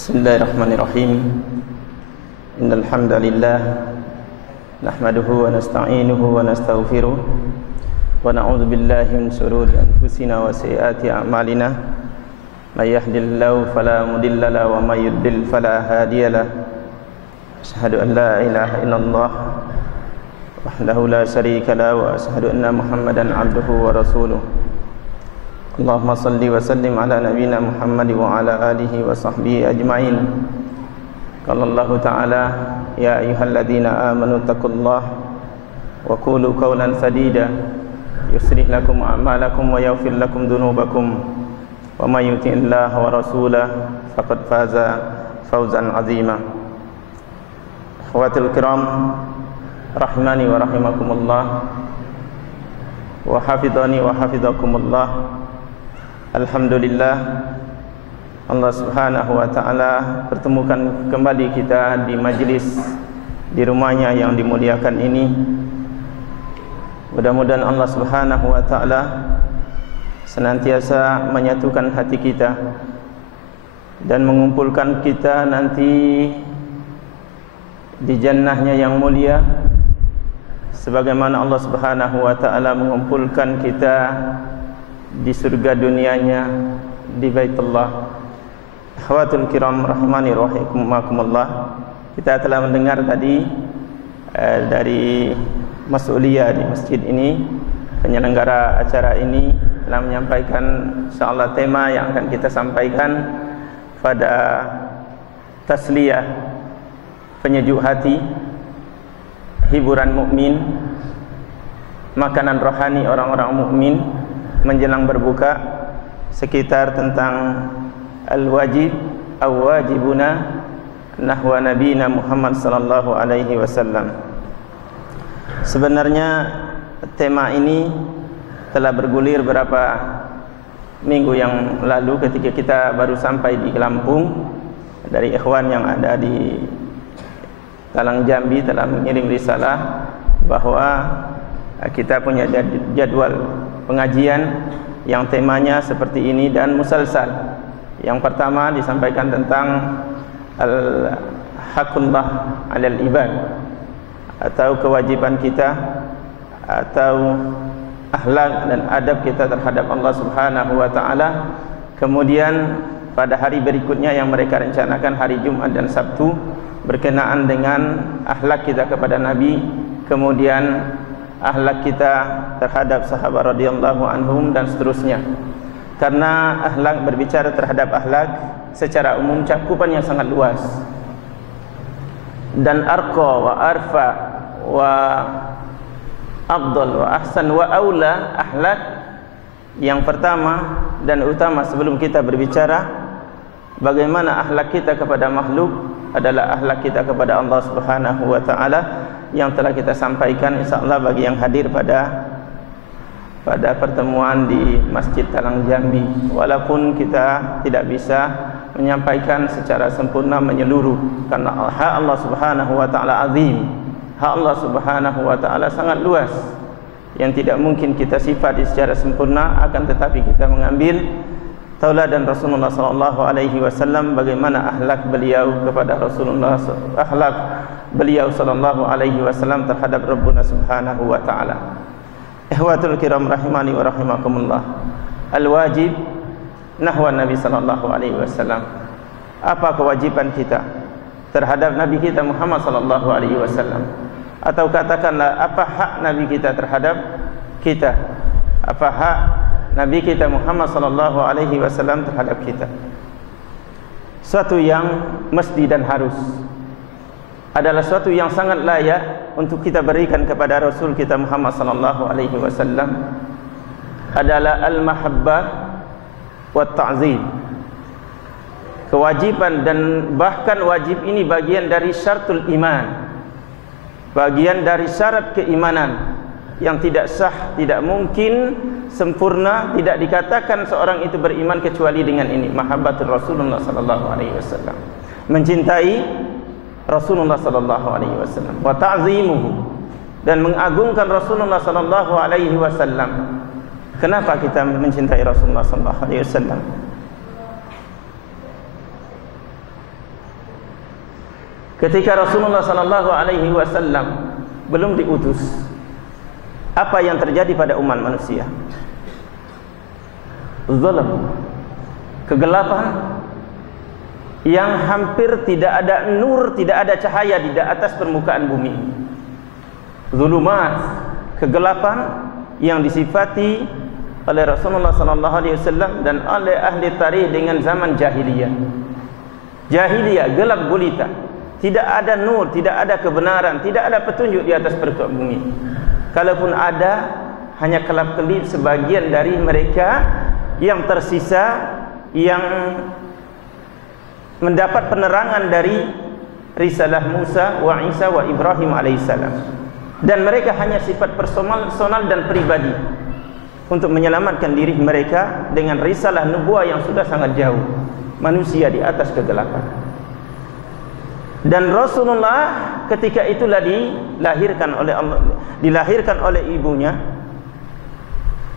Bismillahirrahmanirrahim. Innal hamdalillah nahmaduhu wa nasta'inuhu wa nastaghfiruh wa na'udzu billahi min shururi anfusina wa sayyiati a'malina. May yahdihillahu fala mudilla lahu wa may yudlil fala hadiya lahu. Asyhadu an la ilaha illallah wahdahu la syarika lahu wa asyhadu anna Muhammadan 'abduhu wa rasuluh. Allahumma salli wa sallim ala nabiyyina Muhammad wa ala alihi wa sahbihi ajma'in. Qala Allah ta'ala ya ayyuhalladzina amanu taqullaha wa qulu qawlan sadida yuslih lakum a'malakum wa yaghfir lakum dhunubakum wa may yuti'illaha wa rasulahu faqad faza fawzan 'azima. Akhwatul kiram rahimani wa rahimakumullah wa hafidhani wa hafidhakumullah. Alhamdulillah, Allah subhanahu wa ta'ala pertemukan kembali kita di majlis di rumahnya yang dimuliakan ini. Mudah-mudahan Allah subhanahu wa ta'ala senantiasa menyatukan hati kita dan mengumpulkan kita nanti di jannahnya yang mulia, sebagaimana Allah subhanahu wa ta'ala mengumpulkan kita di surga dunianya di Baitullah. Akhwatul kiram rahmani rahimakumullah. Kita telah mendengar tadi dari mas'uliyah di masjid ini, penyelenggara acara ini telah menyampaikan insyaallah tema yang akan kita sampaikan pada tasliyah, penyejuk hati, hiburan mukmin, makanan rohani orang-orang mukmin menjelang berbuka, sekitar tentang al-wajib aw-wajibuna nahwa nabiyina Muhammad sallallahu alaihi wasallam. Sebenarnya tema ini telah bergulir beberapa minggu yang lalu ketika kita baru sampai di Lampung. Dari ikhwan yang ada di Talang Jambi telah mengirim risalah bahwa kita punya jadwal pengajian yang temanya seperti ini dan musalsal. Yang pertama disampaikan tentang al-haqqullah 'alal ibad, atau kewajiban kita atau akhlak dan adab kita terhadap Allah Subhanahu wa taala. Kemudian pada hari berikutnya yang mereka rencanakan hari Jumat dan Sabtu berkenaan dengan akhlak kita kepada Nabi, kemudian akhlak kita terhadap sahabat radhiyallahu anhum dan seterusnya. Karena akhlak, berbicara terhadap akhlak secara umum cakupannya sangat luas. Dan arqa wa arfa wa afdal wa ahsan wa aula akhlak yang pertama dan utama sebelum kita berbicara bagaimana akhlak kita kepada makhluk adalah akhlak kita kepada Allah Subhanahu wa taala, yang telah kita sampaikan insyaallah bagi yang hadir pada pertemuan di Masjid Talang Jambi. Walaupun kita tidak bisa menyampaikan secara sempurna menyeluruh karena hak Allah Subhanahu wa taala azim. Hak Allah Subhanahu wa taala sangat luas yang tidak mungkin kita sifati secara sempurna, akan tetapi kita mengambil tauladan Rasulullah sallallahu alaihi wasallam bagaimana akhlak beliau kepada Rasulullah, akhlak beliau sallallahu alaihi wasallam terhadap Rabbuna subhanahu wa ta'ala. Ikhwatul kiram rahimani wa rahimakumullah. Al-wajib nahwa Nabi sallallahu alaihi wasallam. Apa kewajiban kita terhadap Nabi kita Muhammad sallallahu alaihi wasallam? Atau katakanlah apa hak Nabi kita terhadap kita? Apa hak Nabi kita Muhammad sallallahu alaihi wasallam terhadap kita? Suatu yang mesti dan harus, adalah suatu yang sangat layak untuk kita berikan kepada Rasul kita Muhammad sallallahu alaihi wasallam, adalah al-mahabbah wa ta'zim. Kewajiban dan bahkan wajib ini bagian dari syaratul iman, bagian dari syarat keimanan yang tidak sah, tidak mungkin sempurna, tidak dikatakan seorang itu beriman kecuali dengan ini, mahabbatul Rasulullah sallallahu alaihi wasallam, mencintai Rasulullah sallallahu alaihi wasallam, wa ta'zimuhu, dan mengagungkan Rasulullah sallallahu alaihi wasallam. Kenapa kita mencintai Rasulullah sallallahu alaihi wasallam? ketika Rasulullah sallallahu alaihi wasallam belum diutus, apa yang terjadi pada umat manusia? Zalam, kegelapan yang hampir tidak ada nur, tidak ada cahaya di atas permukaan bumi. Zulumat, kegelapan yang disifati oleh Rasulullah sallallahu alaihi wasallam dan oleh ahli tarikh dengan zaman jahiliyah. Jahiliyah gelap gulita, tidak ada nur, tidak ada kebenaran, tidak ada petunjuk di atas permukaan bumi. Kalaupun ada, hanya kelap-kelip sebagian dari mereka yang tersisa, yang mendapat penerangan dari risalah Musa wa Isa wa Ibrahim alaihissalam. Dan mereka hanya sifat personal dan pribadi untuk menyelamatkan diri mereka dengan risalah nubuah yang sudah sangat jauh. Manusia di atas kegelapan. Dan Rasulullah ketika itulah dilahirkan oleh Allah, dilahirkan oleh ibunya,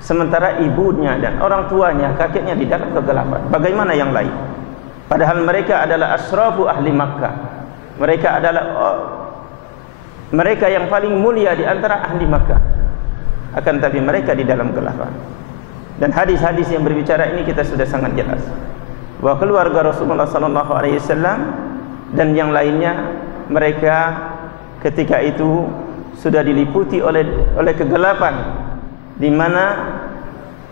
sementara ibunya dan orang tuanya, kakeknya di dalam kegelapan. Bagaimana yang lain? Padahal mereka adalah asrafu ahli Makkah. Mereka adalah mereka yang paling mulia di antara ahli Makkah. Akan tapi mereka di dalam kegelapan. Dan hadis-hadis yang berbicara ini kita sudah sangat jelas bahwa keluarga Rasulullah sallallahu alaihi wasallam dan yang lainnya, mereka ketika itu sudah diliputi oleh kegelapan, di mana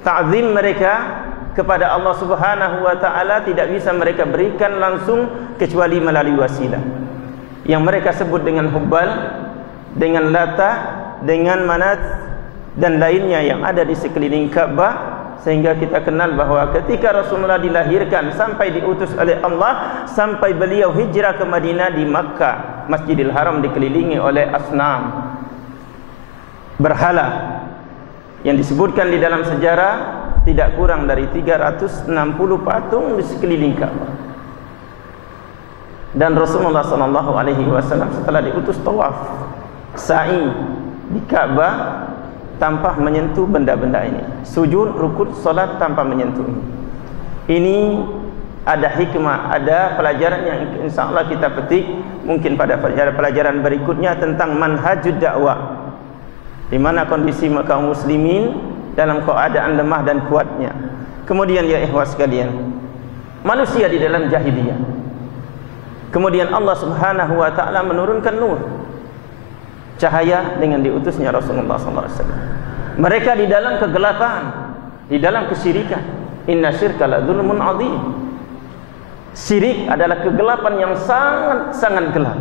ta'zim mereka kepada Allah Subhanahu wa taala tidak bisa mereka berikan langsung kecuali melalui wasilah yang mereka sebut dengan Hubbal, dengan Lata, dengan Manat dan lainnya yang ada di sekeliling Ka'bah. Sehingga kita kenal bahwa ketika Rasulullah dilahirkan sampai diutus oleh Allah, sampai beliau hijrah ke Madinah, di Makkah Masjidil Haram dikelilingi oleh asnam, berhala, yang disebutkan di dalam sejarah tidak kurang dari 360 patung di sekeliling Ka'bah. Dan Rasulullah sallallahu alaihi wasallam setelah diutus tawaf, sa'i di Ka'bah tanpa menyentuh benda-benda ini. Sujud, rukuk, salat tanpa menyentuh ini. Ini ada hikmah, ada pelajaran yang insyaallah kita petik mungkin pada pelajaran berikutnya tentang manhajud dakwah, di mana kondisi kaum muslimin dalam keadaan lemah dan kuatnya. Kemudian ya ikhwas sekalian, manusia di dalam jahiliyah, kemudian Allah Subhanahu wa taala menurunkan nur, cahaya dengan diutusnya Rasulullah sallallahu alaihi wasallam. Mereka di dalam kegelapan, di dalam kesyirikan. Inna syirka la dzulmun adzim. Syirik adalah kegelapan yang sangat gelap.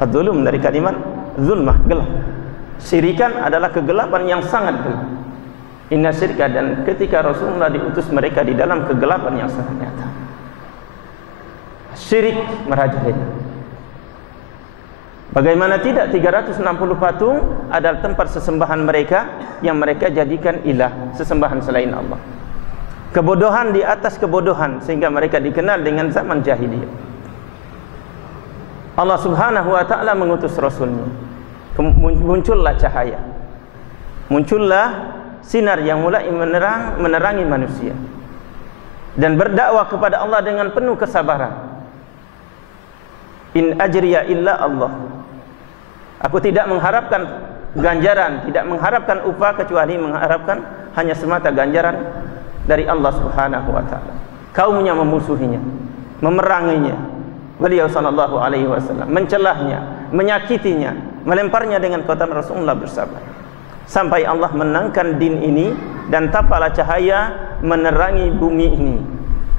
Adzulum dari kalimat zulmah, gelap. Syirikan adalah kegelapan yang sangat gelap. Inna syirka, dan ketika Rasulullah diutus, mereka di dalam kegelapan yang sangat nyata. Syirik merajalela. Bagaimana tidak, 360 patung adalah tempat sesembahan mereka yang mereka jadikan ilah, sesembahan selain Allah. Kebodohan di atas kebodohan, sehingga mereka dikenal dengan zaman jahiliyah. Allah Subhanahu wa taala mengutus Rasulnya. Muncullah cahaya, muncullah sinar yang mulai menerangi manusia, dan berdakwah kepada Allah dengan penuh kesabaran. In ajriya illa Allah. Aku tidak mengharapkan ganjaran, tidak mengharapkan upah, kecuali mengharapkan hanya semata ganjaran dari Allah Subhanahu wa taala. Kaumnya memusuhinya, memeranginya. Beliau sallallahu alaihi wasallam mencelahnya, menyakitinya, melemparnya dengan kotoran. Rasulullah bersabar sampai Allah menangkan din ini dan tapalah cahaya menerangi bumi ini.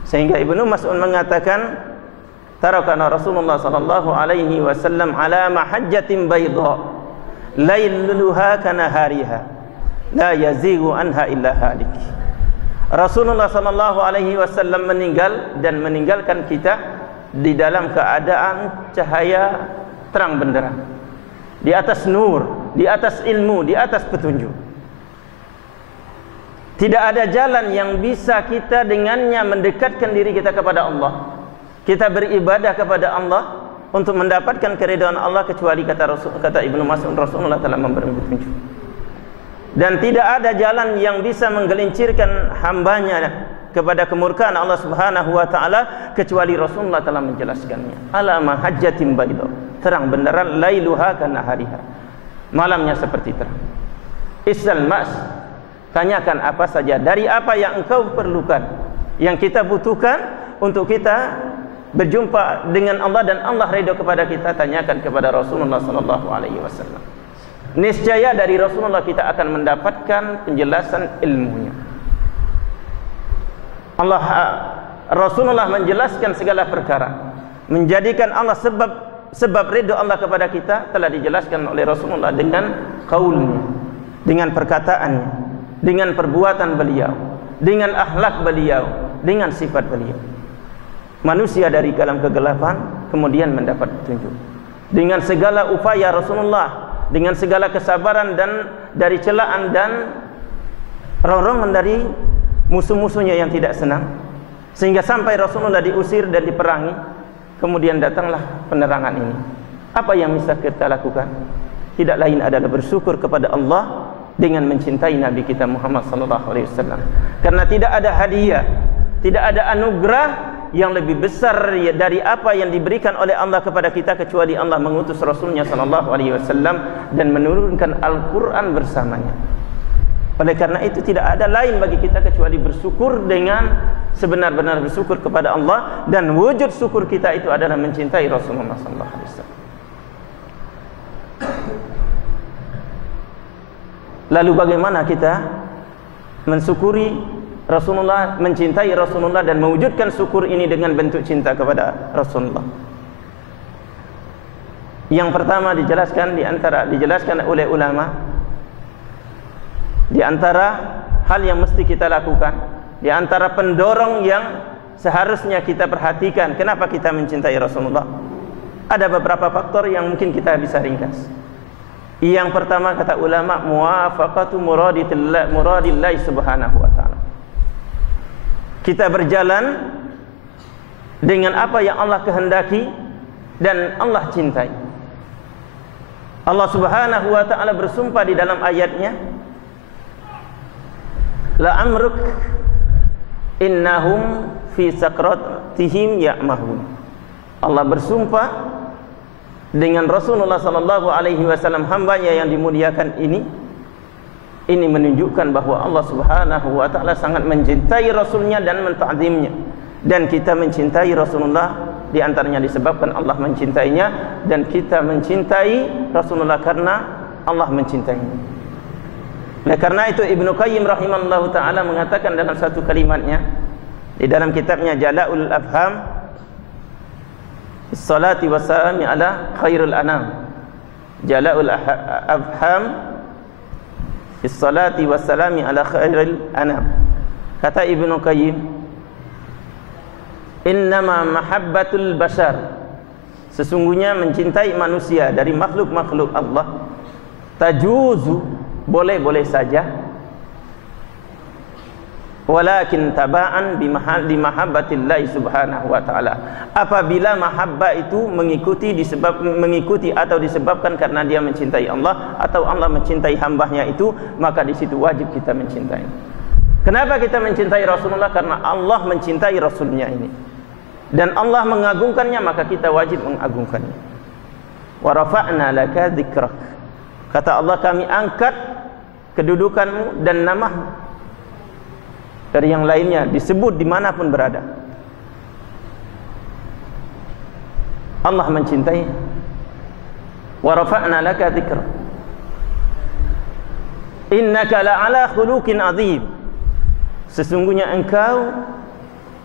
Sehingga Ibnu Mas'ud mengatakan, tarakana Rasulullah sallallahu alaihi wasallam ala mahajjatin bayda lailuha kanahariha la yazighu anha illa halik. Rasulullah sallallahu alaihi wasallam meninggal dan meninggalkan kita di dalam keadaan cahaya terang benderang, di atas nur, di atas ilmu, di atas petunjuk. Tidak ada jalan yang bisa kita dengannya mendekatkan diri kita kepada Allah, kita beribadah kepada Allah untuk mendapatkan keridhaan Allah, kecuali kata Ibnu Mas'ud, Rasulullah telah memberi petunjuk. Dan tidak ada jalan yang bisa menggelincirkan hambanya kepada kemurkaan Allah Subhanahu wa taala kecuali Rasulullah telah menjelaskannya. Ala mahajjatin bayda, terang benderang, lailuha kanahariha, malamnya seperti terang. Isal mas, tanyakan apa saja dari apa yang engkau perlukan, yang kita butuhkan untuk kita berjumpa dengan Allah dan Allah ridho kepada kita, tanyakan kepada Rasulullah sallallahu alaihi wasallam. Niscaya dari Rasulullah kita akan mendapatkan penjelasan ilmunya. Rasulullah menjelaskan segala perkara, menjadikan Allah sebab ridho Allah kepada kita telah dijelaskan oleh Rasulullah dengan qaulnya, dengan perkataannya, dengan perbuatan beliau, dengan akhlak beliau, dengan sifat beliau. Manusia dari dalam kegelapan kemudian mendapat petunjuk. Dengan segala upaya Rasulullah, dengan segala kesabaran dan dari celaan dan ronrongan dari musuh-musuhnya yang tidak senang, sehingga sampai Rasulullah diusir dan diperangi, kemudian datanglah penerangan ini. Apa yang bisa kita lakukan? Tidak lain adalah bersyukur kepada Allah dengan mencintai Nabi kita Muhammad sallallahu alaihi wasallam. Karena tidak ada hadiah, tidak ada anugerah yang lebih besar dari apa yang diberikan oleh Allah kepada kita kecuali Allah mengutus Rasulnya sallallahu alaihi wasallam dan menurunkan Al-Quran bersamanya. Oleh karena itu tidak ada lain bagi kita kecuali bersyukur dengan sebenar-benar bersyukur kepada Allah, dan wujud syukur kita itu adalah mencintai Rasulullah sallallahu alaihi wasallam. Lalu bagaimana kita mensyukuri Rasulullah, mencintai Rasulullah dan mewujudkan syukur ini dengan bentuk cinta kepada Rasulullah? Yang pertama dijelaskan oleh ulama, di antara hal yang mesti kita lakukan, di antara pendorong yang seharusnya kita perhatikan kenapa kita mencintai Rasulullah, ada beberapa faktor yang mungkin kita bisa ringkas. Yang pertama kata ulama, muwafaqatu muradillahi subhanahu wa ta'ala. Kita berjalan dengan apa yang Allah kehendaki dan Allah cintai. Allah Subhanahu wa ta'ala bersumpah di dalam ayatnya, la amruk innahum fi sakratihim ya'mahun. Allah bersumpah dengan Rasulullah sallallahu alaihi wasallam, hambanya yang dimuliakan ini menunjukkan bahwa Allah Subhanahu wa ta'ala sangat mencintai Rasulnya dan menta'zimnya. Dan kita mencintai Rasulullah di antaranya disebabkan Allah mencintainya, dan kita mencintai Rasulullah karena Allah mencintainya. Oleh karena itu Ibnu Qayyim rahimahullahu ta'ala mengatakan dalam satu kalimatnya di dalam kitabnya Jala'ul Afham, As-salati wassalami ala khairul anam. Jala'ul Afham, As-salati wassalami ala khairil anam. Kata Ibnu Qayyim, innama mahabbatul bashar, sesungguhnya mencintai manusia dari makhluk-makhluk Allah, tajuzu, boleh-boleh saja, walakin taba'an bi mahabbatillahi subhanahu wa ta'ala, apabila mahabbah itu mengikuti atau disebabkan karena dia mencintai Allah atau Allah mencintai hambanya itu, maka di situ wajib kita mencintai. Kenapa kita mencintai Rasulullah? Karena Allah mencintai Rasulnya ini dan Allah mengagungkannya, maka kita wajib mengagungkannya. Wa rafa'na laka dzikrak, kata Allah, kami angkat kedudukanmu dan namamu dari yang lainnya, disebut dimanapun berada. Allah mencintai. Wa rafa'na laka dzikrak innaka la'ala khuluqin azim, sesungguhnya engkau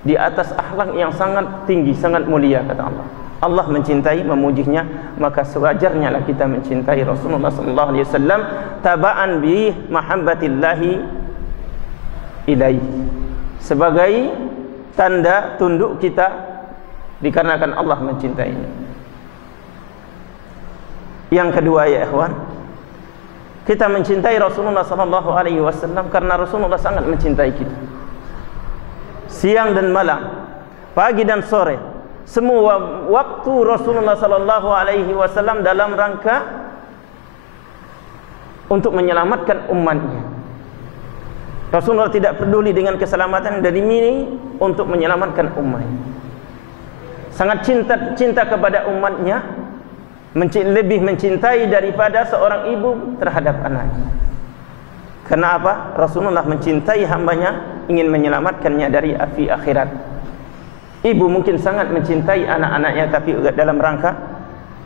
di atas akhlak yang sangat tinggi, sangat mulia, kata Allah. Allah mencintai, memujinya, maka sewajarnya lah kita mencintai Rasulullah sallallahu alaihi wasallam taba'an bi mahabbatillahi ilaihi, sebagai tanda tunduk kita dikarenakan Allah mencintainya. Yang kedua ya ikhwan, kita mencintai Rasulullah sallallahu alaihi wasallam karena Rasulullah sangat mencintai kita. Siang dan malam, pagi dan sore, semua waktu Rasulullah sallallahu alaihi wasallam dalam rangka untuk menyelamatkan umatnya. Rasulullah tidak peduli dengan keselamatan demi untuk menyelamatkan umatnya. Sangat cinta kepada umatnya, lebih mencintai daripada seorang ibu terhadap anaknya. Karena apa? Rasulullah mencintai hambanya, ingin menyelamatkannya dari api akhirat. Ibu mungkin sangat mencintai anak-anaknya, tapi dalam rangka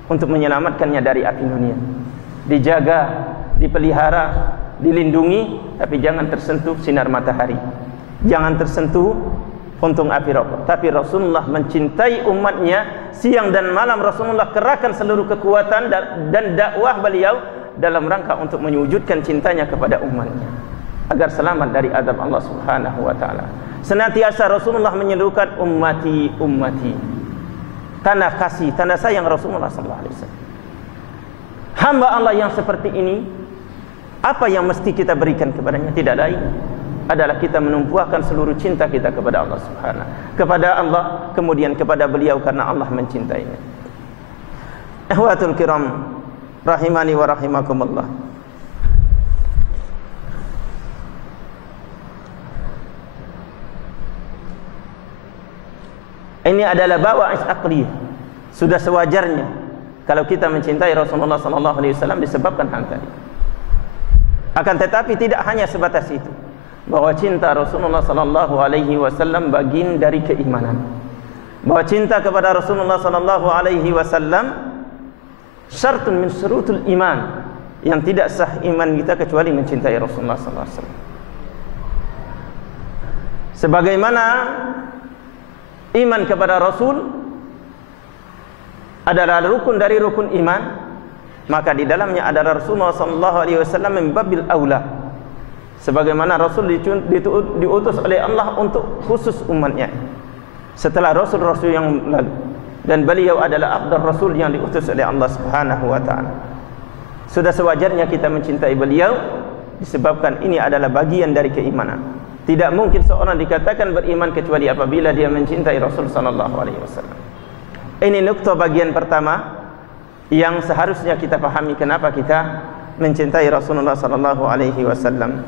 untuk menyelamatkannya dari api dunia. Dijaga, dipelihara, dilindungi, tapi jangan tersentuh sinar matahari, jangan tersentuh puntung api rokok. Tapi Rasulullah mencintai umatnya, siang dan malam Rasulullah kerahkan seluruh kekuatan dan dakwah beliau dalam rangka untuk mewujudkan cintanya kepada umatnya agar selamat dari azab Allah Subhanahu wa taala. Senantiasa Rasulullah menyerukan ummati, ummati. Tanda kasih, tanda sayang Rasulullah sallallahu alaihi wasallam. Hamba Allah yang seperti ini, apa yang mesti kita berikan kepadanya? Tidak lain adalah kita menumpuahkan seluruh cinta kita kepada Allah Subhanahu, kepada Allah, kemudian kepada beliau karena Allah mencintainya. Ikhwatul kiram, rahimani wa rahimakumullah. Ini adalah bawa'is aqliyah. Sudah sewajarnya kalau kita mencintai Rasulullah sallallahu alaihi wasallam disebabkan hal tadi. Akan tetapi tidak hanya sebatas itu, bahwa cinta Rasulullah sallallahu alaihi wasallam bagian dari keimanan. Bahwa cinta kepada Rasulullah sallallahu alaihi wasallam syaratun min syurutul iman, yang tidak sah iman kita kecuali mencintai Rasulullah sallallahu alaihi wasallam. Sebagaimana iman kepada Rasul adalah rukun dari rukun iman, maka di dalamnya adalah Rasulullah sallallahu alaihi wasallam membabil aula. Sebagaimana Rasul diutus oleh Allah untuk khusus umatnya setelah rasul-rasul yang lalu, dan beliau adalah afdal rasul yang diutus oleh Allah Subhanahu wa taala. Sudah sewajarnya kita mencintai beliau disebabkan ini adalah bagian dari keimanan. Tidak mungkin seorang dikatakan beriman kecuali apabila dia mencintai Rasul sallallahu alaihi wasallam. Ini nukta bagian pertama yang seharusnya kita pahami kenapa kita mencintai Rasulullah sallallahu alaihi wasallam.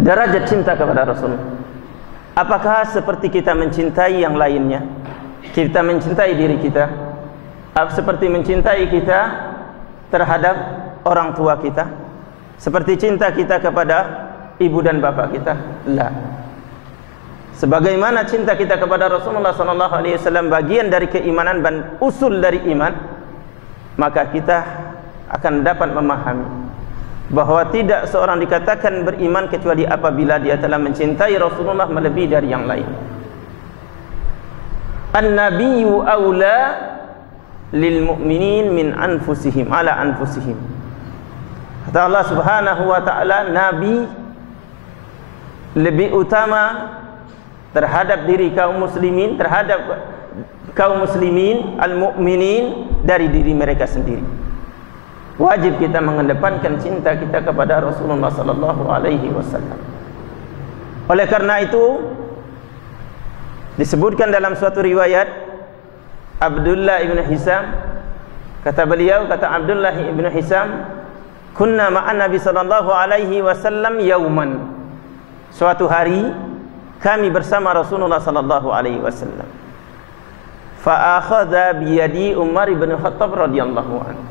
Derajat cinta kepada Rasul. Apakah seperti kita mencintai yang lainnya? Kita mencintai diri kita, seperti mencintai kita terhadap orang tua kita, seperti cinta kita kepada ibu dan bapak kita? La. Sebagaimana cinta kita kepada Rasulullah sallallahu alaihi wasallam bagian dari keimanan dan usul dari iman, maka kita akan dapat memahami bahwa tidak seorang dikatakan beriman kecuali apabila dia telah mencintai Rasulullah melebihi dari yang lain. An-nabiyyu aula lil mu'minin min anfusihim ala anfusihim. Kata Allah Subhanahu wa taala, nabi lebih utama terhadap diri kaum muslimin, terhadap kaum muslimin al-mu'minin dari diri mereka sendiri. Wajib kita mengedepankan cinta kita kepada Rasulullah sallallahu alaihi wasallam. Oleh karena itu disebutkan dalam suatu riwayat Abdullah ibn Hisam, kata beliau, kata Abdullah ibn Hisam, kunna ma'an Nabi sallallahu alaihi wasallam yauman. Suatu hari kami bersama Rasulullah sallallahu alaihi wasallam. Fa akhadha bi yadi Umar bin Khattab radhiyallahu anhu.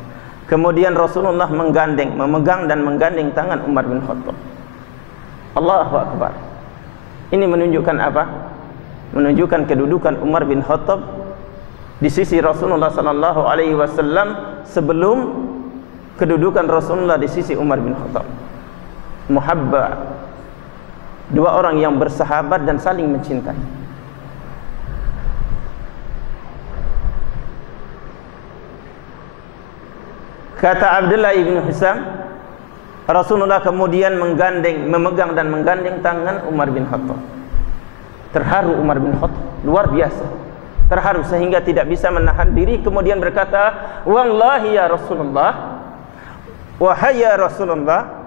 Kemudian Rasulullah memegang dan menggandeng tangan Umar bin Khattab. Allahu akbar. Ini menunjukkan apa? Menunjukkan kedudukan Umar bin Khattab di sisi Rasulullah sallallahu alaihi wasallam sebelum kedudukan Rasulullah di sisi Umar bin Khattab. Muhabba, dua orang yang bersahabat dan saling mencintai. Kata Abdullah ibn Hisam, Rasulullah kemudian memegang dan menggandeng tangan Umar bin Khattab. Terharu Umar bin Khattab, luar biasa. Terharu sehingga tidak bisa menahan diri, kemudian berkata, "Wallahi ya Rasulullah, wahai ya Rasulullah,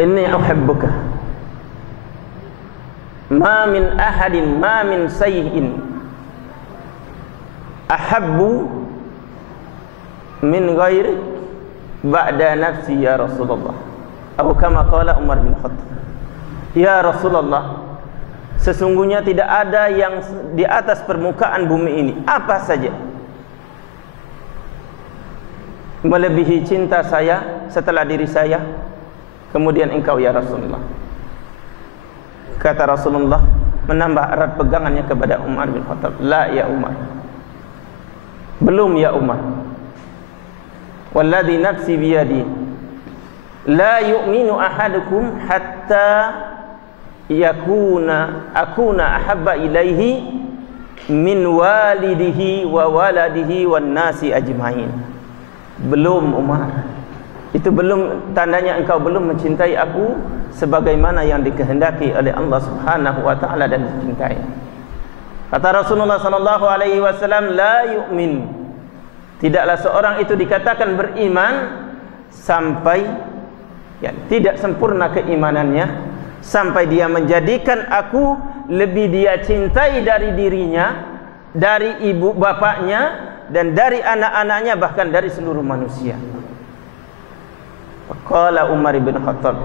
inni uhibbuka ma min ahadin ma min sayyin ahabbu min ghairi ba'da nafsi ya Rasulullah. Atau kama qala Umar bin Khattab, ya Rasulullah, sesungguhnya tidak ada yang di atas permukaan bumi ini apa saja melebihi cinta saya setelah diri saya, kemudian engkau ya Rasulullah. Kata Rasulullah menambah erat pegangannya kepada Umar bin Khattab, la ya Umar, belum ya Umar, walladhi nafsi biyadi la yu'minu ahadukum hatta akuna ahabba ilaihi min walidihi wa waladihi wan nasi ajma'in. Belum Umar, itu belum tandanya engkau belum mencintai aku sebagaimana yang dikehendaki oleh Allah Subhanahu wa taala dan dicintai. Kata Rasulullah sallallahu alaihi wasallam, la yu'min, tidaklah seorang itu dikatakan beriman sampai tidak sempurna keimanannya, sampai dia menjadikan aku lebih dia cintai dari dirinya, dari ibu bapaknya, dan dari anak-anaknya, bahkan dari seluruh manusia. Qala Umar bin Khattab,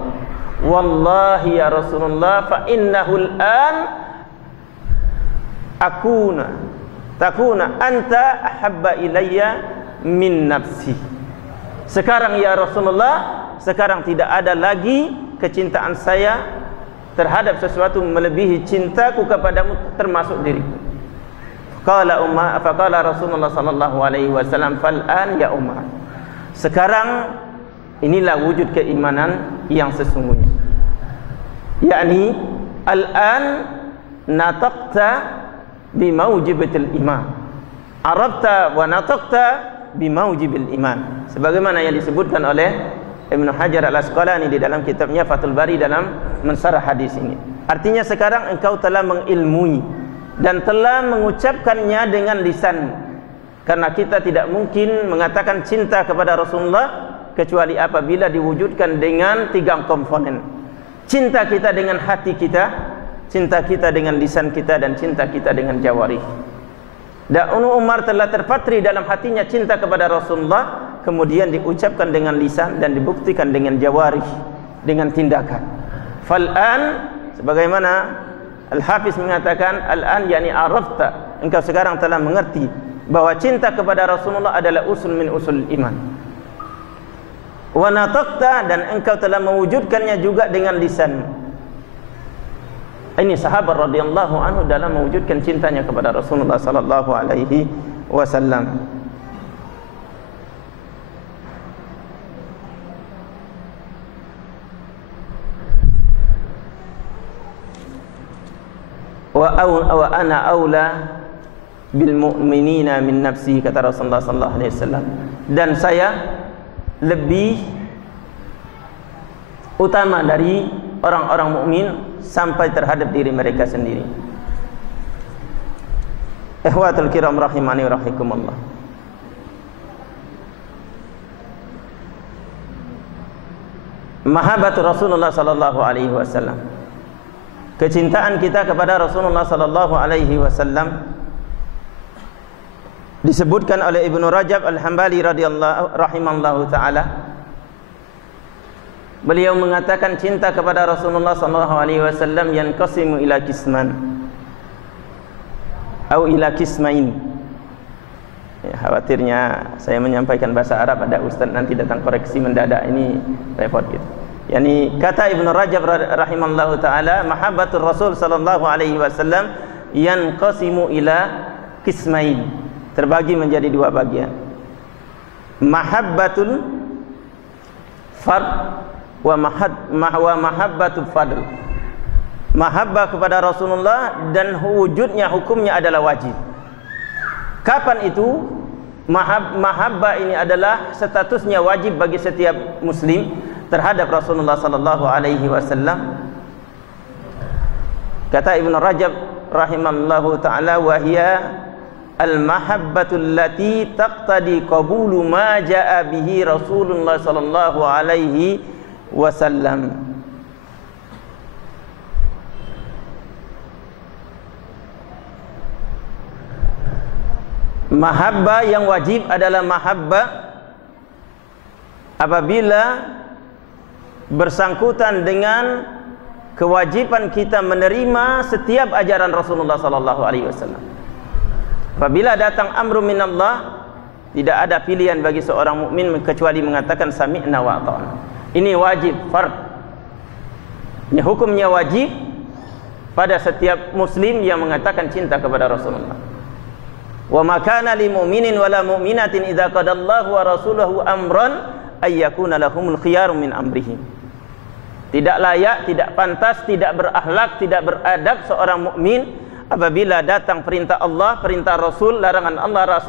wallahi ya Rasulullah, fa innahu al-an takuna anta ahabba ilayya min nafsi. Sekarang ya Rasulullah, sekarang tidak ada lagi kecintaan saya terhadap sesuatu melebihi cintaku kepadamu, termasuk diriku. Qala Umar, faqala Rasulullah sallallahu alaihi wasallam, fal'an ya Umar, sekarang inilah wujud keimanan yang sesungguhnya. Yakni al-an nataqta bimaujibatil iman, arabta wa nataqta bimaujibil iman, sebagaimana yang disebutkan oleh Ibnu Hajar Al-Asqalani di dalam kitabnya Fathul Bari dalam mensarah hadis ini. Artinya sekarang engkau telah mengilmui dan telah mengucapkannya dengan lisan, karena kita tidak mungkin mengatakan cinta kepada Rasulullah kecuali apabila diwujudkan dengan 3 komponen: cinta kita dengan hati kita, cinta kita dengan lisan kita, dan cinta kita dengan jawarih. Dan Umar telah terpatri dalam hatinya cinta kepada Rasulullah, kemudian diucapkan dengan lisan dan dibuktikan dengan jawarih, dengan tindakan. Fal'an, sebagaimana Al-Hafiz mengatakan, al-an yani arafta, engkau sekarang telah mengerti bahwa cinta kepada Rasulullah adalah usul min usul iman. Wa nataqta, dan engkau telah mewujudkannya juga dengan lisan. Ini sahabat radhiyallahu anhu dalam mewujudkan cintanya kepada Rasulullah sallallahu alaihi wasallam. Wa ana aula bil mu'minina min nafsi, kata Rasulullah sallallahu alaihi wasallam, dan saya lebih utama dari orang-orang mukmin sampai terhadap diri mereka sendiri. Ikhwatul kiram rahimani wa rahikumullah. Mahabbatu Rasulullah sallallahu alaihi wasallam, kecintaan kita kepada Rasulullah sallallahu alaihi wasallam disebutkan oleh Ibnu Rajab Al-Hambali radhiyallahu rahimallahu taala. Beliau mengatakan cinta kepada Rasulullah sallallahu alaihi wasallam yanqasimu ila qisman atau ila qismain. Ya, khawatirnya saya menyampaikan bahasa Arab, ada ustaz nanti datang koreksi mendadak, ini repot gitu. Yani kata Ibnu Rajab rahimallahu taala, mahabbatur Rasul sallallahu alaihi wasallam yanqasimu ila qismain, terbagi menjadi 2 bagian. Mahabbatul fard wa mahabbatul fadl. Mahabbah kepada Rasulullah dan wujudnya, hukumnya adalah wajib. Kapan itu? Mahabbah ini adalah statusnya wajib bagi setiap muslim terhadap Rasulullah sallallahu alaihi wasallam. Kata Ibnu Rajab rahimallahu taala, wa hiya al-mahabbatul lati taqtadi qabulu ma jaa bihi Rasulullah sallallahu alaihi wasallam. Mahabbah yang wajib adalah mahabbah apabila bersangkutan dengan kewajiban kita menerima setiap ajaran Rasulullah sallallahu alaihi wasallam. Apabila datang amru minallah, tidak ada pilihan bagi seorang mukmin kecuali mengatakan sami'na wa ata'na. Ini wajib, fard. Ini hukumnya wajib pada setiap muslim yang mengatakan cinta kepada Rasulullah. Wa ma kana lil mu'minin wala mu'minatin idza qadallahu wa rasuluhu amran ay yakuna lahumul khiyaru min amrihim. Tidak layak, tidak pantas, tidak berakhlak, tidak beradab seorang mukmin apabila datang perintah Allah, perintah Rasul, larangan Allah,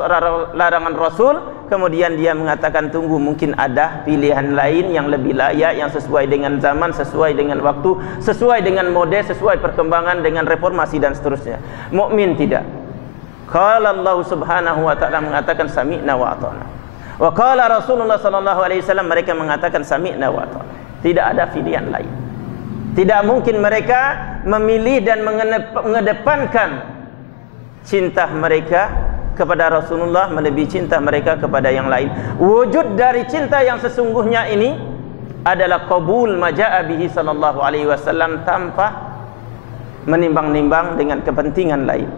larangan Rasul, kemudian dia mengatakan tunggu, mungkin ada pilihan lain yang lebih layak, yang sesuai dengan zaman, sesuai dengan waktu, sesuai dengan mode, sesuai perkembangan dengan reformasi dan seterusnya. Mukmin tidak. Qala Allah Subhanahu wa taala mengatakan sami'na wa ata'na. Wa qala Rasulullah sallallahu alaihi wasallam, mereka mengatakan sami'na wa ata'na. Tidak ada pilihan lain. Tidak mungkin mereka memilih dan mengedepankan cinta mereka kepada Rasulullah melebihi cinta mereka kepada yang lain. Wujud dari cinta yang sesungguhnya ini adalah qabul maja'a bihi sallallahu alaihi wasallam tanpa menimbang-nimbang dengan kepentingan lain.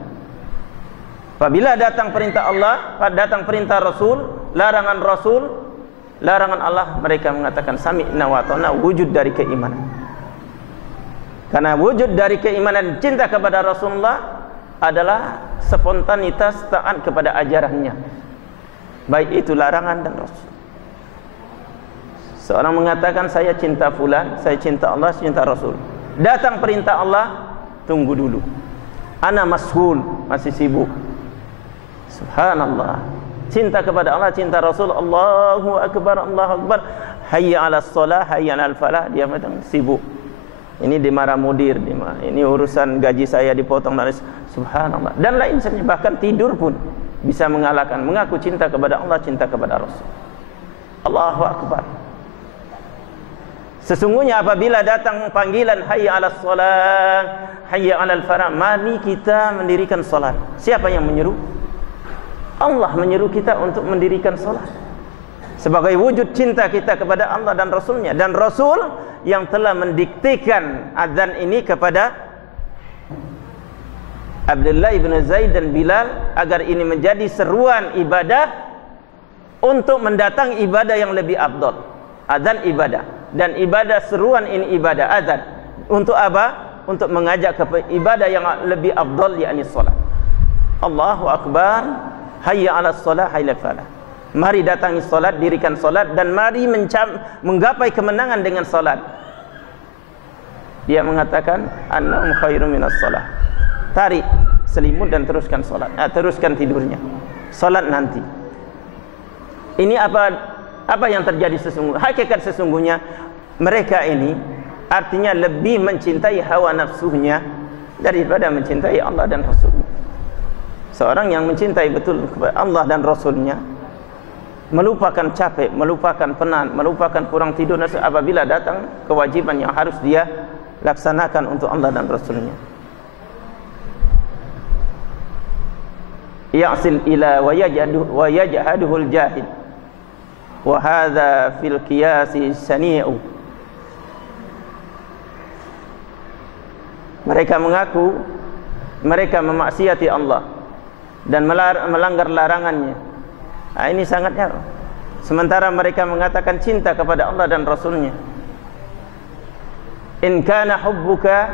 Apabila datang perintah Allah, datang perintah Rasul, larangan Allah, mereka mengatakan sami'na wa ata'na, wujud dari keimanan. Karena wujud dari keimanan cinta kepada Rasulullah adalah spontanitas taat kepada ajarannya, baik itu larangan dan Rasul. Seorang mengatakan saya cinta fulan, saya cinta Allah, saya cinta Rasul. Datang perintah Allah, tunggu dulu. Ana mashghul, masih sibuk. Subhanallah. Cinta kepada Allah, cinta Rasul, Allahu Akbar, Allahu Akbar. Hayya 'alas shalah, hayya 'alal falah, dia memang sibuk. Ini dimarah mudir, ini urusan gaji saya dipotong dan subhanallah. Dan lain sebagainya, bahkan tidur pun bisa mengalahkan. Mengaku cinta kepada Allah, cinta kepada Rasul. Allahu Akbar. Sesungguhnya apabila datang panggilan hayya 'alas shalah, hayya 'alal falah, mari kita mendirikan salat. Siapa yang menyeru? Allah menyeru kita untuk mendirikan salat sebagai wujud cinta kita kepada Allah dan Rasulnya. Dan Rasul yang telah mendiktekan azan ini kepada Abdullah ibn Zaid dan Bilal agar ini menjadi seruan ibadah untuk mendatangi ibadah yang lebih afdal. Azan ibadah, dan ibadah seruan ini ibadah azan. Untuk apa? Untuk mengajak ke ibadah yang lebih afdal, yakni salat. Allahu Akbar. Hayya 'alas shalah, hayya 'alal falah. Mari datangi salat, dirikan salat, dan mari menggapai kemenangan dengan salat. Dia mengatakan annahum khairum minas shalah. Tarik selimut dan teruskan salat. Teruskan tidurnya. Salat nanti. Ini apa yang terjadi sesungguhnya? Hakikat sesungguhnya mereka ini artinya lebih mencintai hawa nafsunya daripada mencintai Allah dan Rasulnya. Seorang yang mencintai betul kepada Allah dan Rasulnya, melupakan capek, melupakan penat, melupakan kurang tidur apabila datang kewajiban yang harus dia laksanakan untuk Allah dan Rasulnya. Ya'sil ila wa yajhaduhul jahid wa hadha fil qiyasi sani'u. Mereka mengaku mereka memaksiati Allah dan melanggar larangannya. Ini sangatnya. Sementara mereka mengatakan cinta kepada Allah dan Rasulnya. In kana hubbuka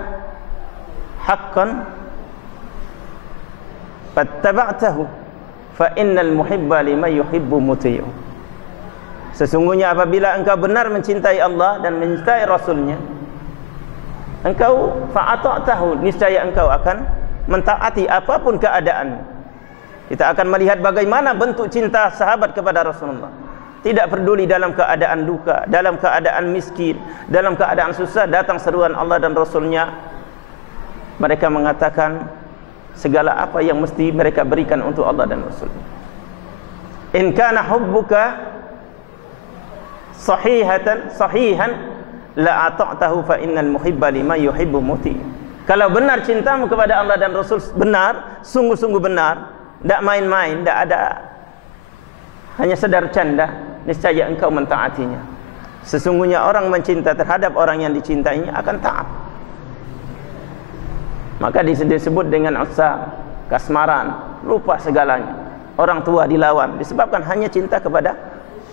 haqqan fattaba'tahu fa innal muhibba liman yuhibbu muti'u. Sesungguhnya apabila engkau benar mencintai Allah dan mencintai Rasulnya, engkau fa'ata'tahu, niscaya engkau akan mentaati apapun keadaan. Kita akan melihat bagaimana bentuk cinta sahabat kepada Rasulullah. Tidak peduli dalam keadaan duka, dalam keadaan miskin, dalam keadaan susah, datang seruan Allah dan Rasulnya, mereka mengatakan segala apa yang mesti mereka berikan untuk Allah dan Rasulnya. In kana hubbuka sahihan la ata'tahu fa innal muhibba liman yuhibbu muti. Kalau benar cintamu kepada Allah dan Rasul benar, sungguh-sungguh benar, tidak main-main, tidak ada hanya sedar canda, niscaya engkau mentaatinya. Sesungguhnya orang mencinta terhadap orang yang dicintainya akan taat. Maka disebut dengan usa, kasmaran, lupa segalanya. Orang tua dilawan disebabkan hanya cinta kepada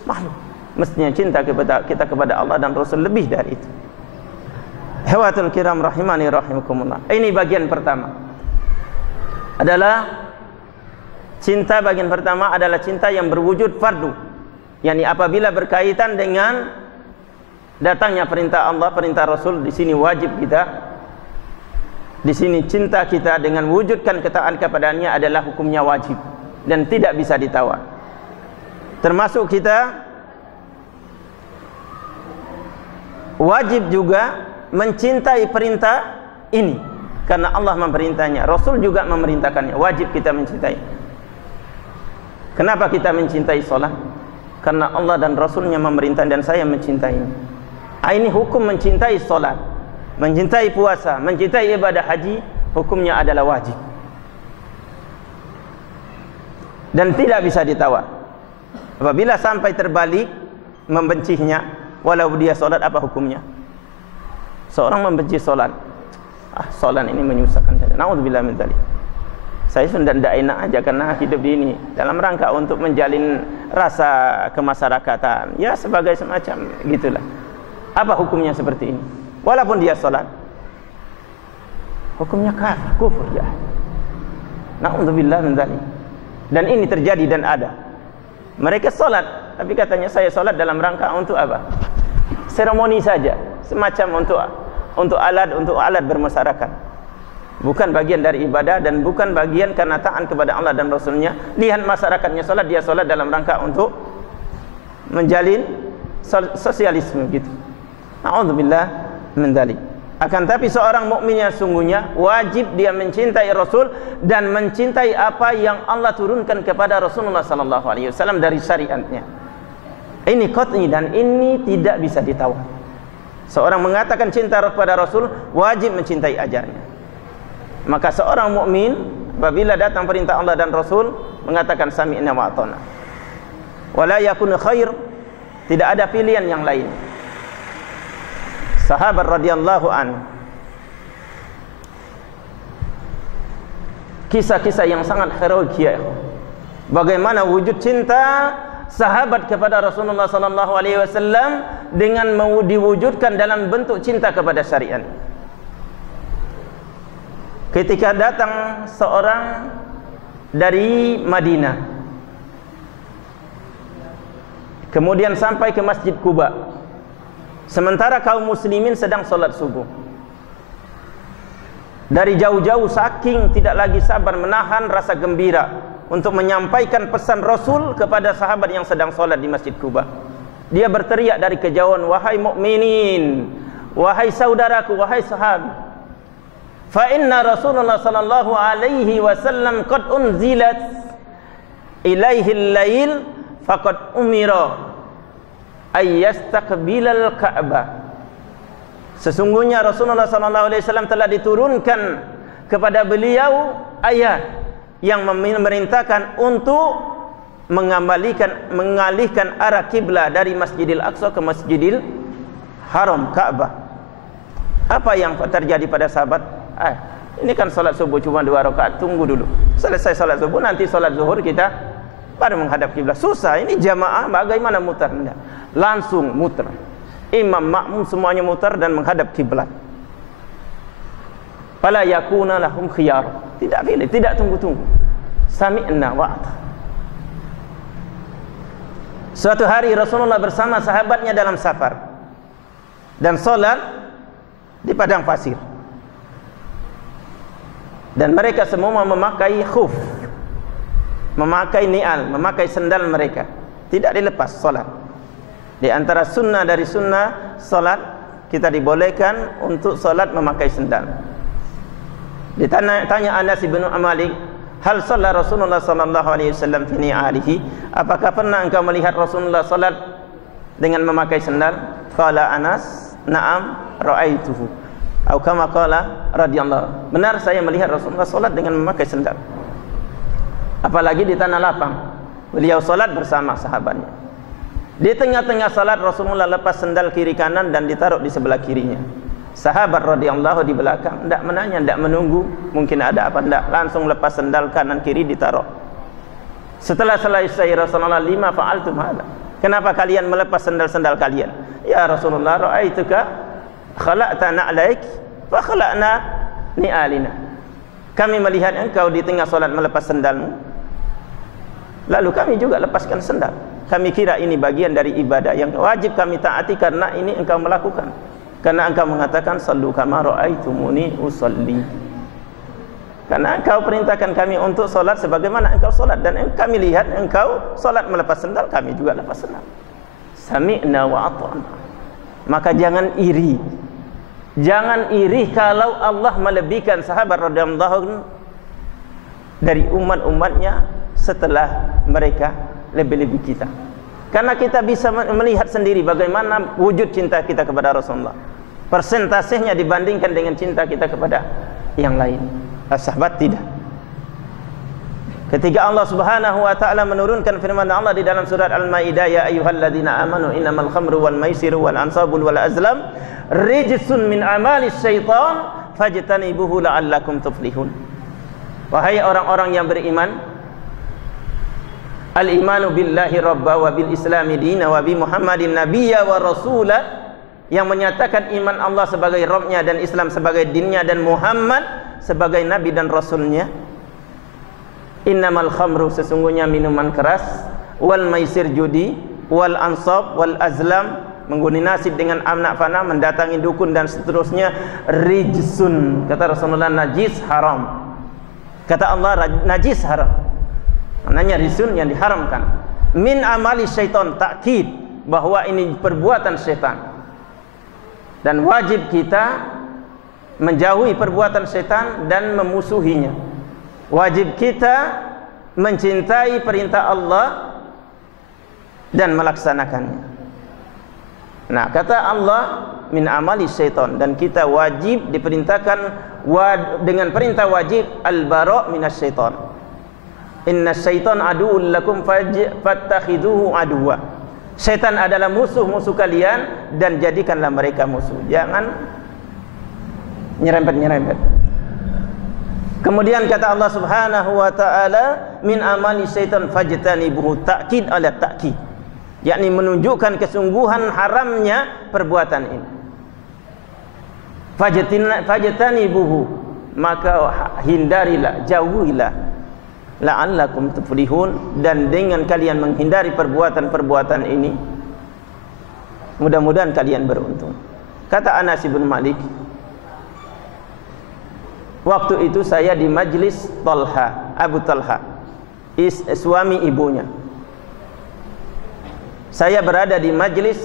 makhluk. Mestinya cinta kita kepada Allah dan Rasul lebih dari itu. Hawatul kiram rahimani rahimakumullah. Ini bagian pertama. Adalah cinta, bagian pertama adalah cinta yang berwujud fardu. Yani apabila berkaitan dengan datangnya perintah Allah, perintah Rasul, di sini wajib kita. Di sini cinta kita dengan wujudkan ketaatan kepadanya adalah hukumnya wajib dan tidak bisa ditawar. Termasuk kita wajib juga mencintai perintah ini karena Allah memerintahnya, Rasul juga memerintahkannya, wajib kita mencintai. Kenapa kita mencintai salat? Karena Allah dan Rasulnya memerintah dan saya mencintainya. Ini hukum mencintai salat, mencintai puasa, mencintai ibadah haji, hukumnya adalah wajib dan tidak bisa ditawar. Apabila sampai terbalik membencinya, walau dia solat, apa hukumnya? Seorang membenci solat, solat ini menyusahkan saya, naudzubillah min dzalik. Saya sudah tidak enak aja karena hidup di ini dalam rangka untuk menjalin rasa kemasyarakatan, ya sebagai semacam gitulah. Apa hukumnya seperti ini? Walaupun dia solat, hukumnya kafir, kufur ya. Naudzubillah min dzalik. Dan ini terjadi dan ada. Mereka solat, tapi katanya saya solat dalam rangka untuk apa? Seremoni saja, semacam untuk alat bermasyarakat. Bukan bagian dari ibadah dan bukan bagian karena taat kepada Allah dan Rasulnya. Lihat masyarakatnya solat, dia solat dalam rangka untuk menjalin sosialisme gitu. Na'udzubillah min dzalik. Akan tapi seorang mukmin yang sungguhnya wajib dia mencintai Rasul dan mencintai apa yang Allah turunkan kepada Rasulullah sallallahu alaihi wasallam dari syariatnya. Ini qat'i dan ini tidak bisa ditawar. Seorang mengatakan cinta kepada Rasul wajib mencintai ajarnya. Maka seorang mukmin apabila datang perintah Allah dan Rasul mengatakan sami'na wa ata'na. Wala yakun khair, tidak ada pilihan yang lain. Sahabat radhiyallahu anhu, kisah-kisah yang sangat heroik ya. Bagaimana wujud cinta sahabat kepada Rasulullah sallallahu alaihi wasallam dengan mau diwujudkan dalam bentuk cinta kepada syariat. Ketika datang seorang dari Madinah, kemudian sampai ke Masjid Quba, sementara kaum muslimin sedang sholat subuh. Dari jauh-jauh saking tidak lagi sabar menahan rasa gembira untuk menyampaikan pesan Rasul kepada sahabat yang sedang sholat di Masjid Quba. Dia berteriak dari kejauhan, wahai mukminin, wahai saudaraku, wahai sahabat, fa inna Rasulullah sallallahu alaihi wasallam qad unzilat ilaihi al-lail faqad umira ayyastaqbilal Ka'bah. Sesungguhnya Rasulullah sallallahu alaihi wasallam telah diturunkan kepada beliau ayat yang memerintahkan untuk mengalihkan arah kiblat dari Masjidil Aqsa ke Masjidil Haram Ka'bah. Apa yang terjadi pada sahabat? Ini kan salat subuh cuma 2 rakaat, tunggu dulu. Selesai salat subuh nanti salat zuhur kita baru menghadap kiblat. Susah, ini jamaah bagaimana mutar? Enggak. Langsung muter. Imam makmum semuanya muter dan menghadap kiblat. Fala yakuna lahum khiyar. Tidak pilih, tidak tunggu-tunggu. Sami'na wa ata'na. Suatu hari Rasulullah bersama sahabatnya dalam safar dan salat di padang pasir. Dan mereka semua memakai khuf, memakai ni'al, memakai sendal mereka, tidak dilepas salat. Di antara sunnah dari sunnah salat, kita dibolehkan untuk salat memakai sendal. Ditanya Anas bin Malik, hal shalla Rasulullah sallallahu alaihi wasallam fi ni'alihi? Apakah pernah engkau melihat Rasulullah salat dengan memakai sendal? Qala Anas, na'am ra'aituhu. Atau kama qala radhiyallahu. Benar, saya melihat Rasulullah salat dengan memakai sendal. apalagi di tanah lapang. Beliau salat bersama sahabatnya. Di tengah-tengah salat Rasulullah lepas sendal kiri kanan dan ditaruh di sebelah kirinya. Sahabat radhiyallahu di belakang tidak menanya, tidak menunggu mungkin ada apa, tidak, langsung lepas sendal kanan kiri ditaruh. Setelah selesai Rasulullah, lima fa'altum hadza, kenapa kalian melepas sendal-sendal kalian? Ya Rasulullah, ra'aituka khala'ta na'laik fa khala'na ni'alina. Kami melihat engkau di tengah salat melepas sendalmu, lalu kami juga lepaskan sendal. Kami kira ini bagian dari ibadah yang wajib kami taati karena ini engkau melakukan. Karena engkau mengatakan sallu kama ra'aitumuni usalli. Karena engkau perintahkan kami untuk salat sebagaimana engkau salat, dan kami lihat engkau salat melepas sendal, kami juga lepas sendal. Sami'na wa ata'na. Maka jangan iri. Jangan iri kalau Allah melebihkan sahabat radhiyallahu dari umat-umatnya setelah mereka lebih-lebih kita. Karena kita bisa melihat sendiri bagaimana wujud cinta kita kepada Rasulullah. Persentasenya dibandingkan dengan cinta kita kepada yang lain. Sahabat tidak. Ketika Allah Subhanahu wa taala menurunkan firman Allah di dalam surat Al-Maidah, ya ayyuhalladzina amanu innamal khamru wal maisiru wal ansabul wal azlam rijsun min amalis syaitan fajtanibuhu la'allakum tuflihun. Wahai orang-orang yang beriman, al-imanu billahi rabba wa bil islami dina wa bi muhammadin nabiyya wa rasula, yang menyatakan iman Allah sebagai Rabbnya dan Islam sebagai dinnya dan Muhammad sebagai nabi dan rasulnya. Innamal khamru, sesungguhnya minuman keras, wal maisir judi, wal ansab wal azlam, mengguni nasib dengan anak panah, mendatangi dukun dan seterusnya, rijsun, kata Rasulullah, najis, haram. Kata Allah najis, haram. Maknanya rijsun yang diharamkan. Min amali syaitan, takkid bahwa ini perbuatan syaitan. Dan wajib kita menjauhi perbuatan syaitan dan memusuhinya. Wajib kita mencintai perintah Allah dan melaksanakannya. Nah, kata Allah min amali syaitan, dan kita wajib diperintahkan dengan perintah wajib al-bara' minas syaitan. Inna syaitan aduwwun lakum fattakhiduhu aduwwa. Syaitan adalah musuh-musuh kalian dan jadikanlah mereka musuh. Jangan nyerempet-nyerempet. Kemudian kata Allah Subhanahu wa taala min amali syaitan fajtanibuhu, takkid ala takkid, yakni menunjukkan kesungguhan haramnya perbuatan ini. Fajtanibuhu, maka hindarilah, jauhilah, la'allakum tuflihun, dan dengan kalian menghindari perbuatan-perbuatan ini mudah-mudahan kalian beruntung. Kata Anas bin Malik, waktu itu saya di majlis Talha, Abu Talha, suami ibunya. Saya berada di majlis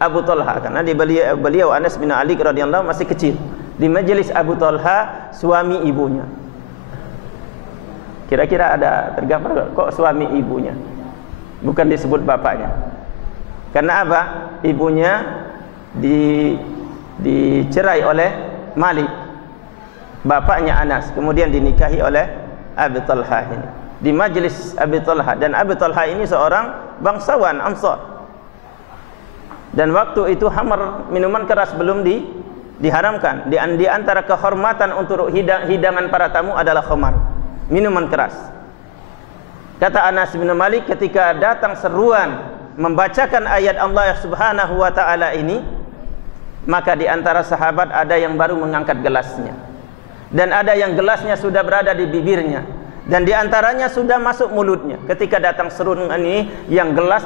Abu Talha karena beliau Anas bin Malik radhiyallahu masih kecil. Di majlis Abu Talha, suami ibunya. Kira-kira ada tergambar kok suami ibunya, bukan disebut bapaknya. Karena apa? Ibunya dicerai oleh Malik, bapaknya Anas, kemudian dinikahi oleh Abi Talha ini. Di majlis Abi Talha, dan Abi Talha ini seorang bangsawan Ansar. Dan waktu itu khamr, minuman keras, belum diharamkan. Di antara kehormatan untuk hidangan para tamu adalah khamr, minuman keras. Kata Anas bin Malik, ketika datang seruan membacakan ayat Allah Subhanahu wa taala ini, maka di antara sahabat ada yang baru mengangkat gelasnya, dan ada yang gelasnya sudah berada di bibirnya, dan di antaranya sudah masuk mulutnya. Ketika datang seruan ini, yang gelas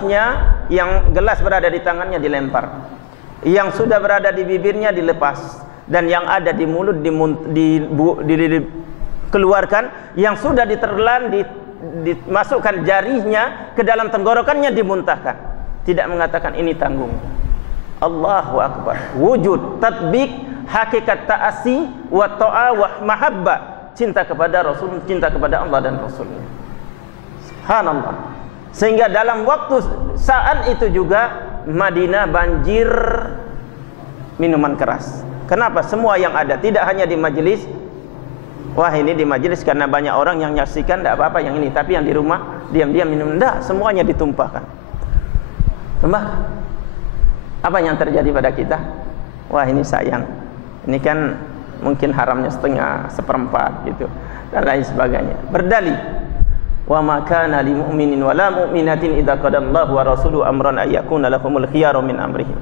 berada di tangannya dilempar, yang sudah berada di bibirnya dilepas, dan yang ada di mulut keluarkan, yang sudah diterlan dimasukkan jarinya ke dalam tenggorokannya dimuntahkan. Tidak mengatakan ini tanggung. Allahu Akbar. Wujud tatbik hakikat ta'asi wa ta'a wa mahabbah, cinta kepada Rasul, cinta kepada Allah dan Rasulnya. Subhanallah. Sehingga dalam waktu saat itu juga Madinah banjir minuman keras. Kenapa? Semua yang ada, tidak hanya di majelis Wah, ini di majelis karena banyak orang yang menyaksikan, tidak apa-apa yang ini. Tapi yang di rumah diam-diam minum, tidak, semuanya ditumpahkan. Tumpah. Apa yang terjadi pada kita? Wah, ini sayang. Ini kan mungkin haramnya setengah, seperempat gitu, dan lain sebagainya. Berdalih, wa ma kana lil mu'minin wa la mu'minatin idza qadallahu wa rasuluhu amran ay yakuna lahumul khiyaru min amrihim.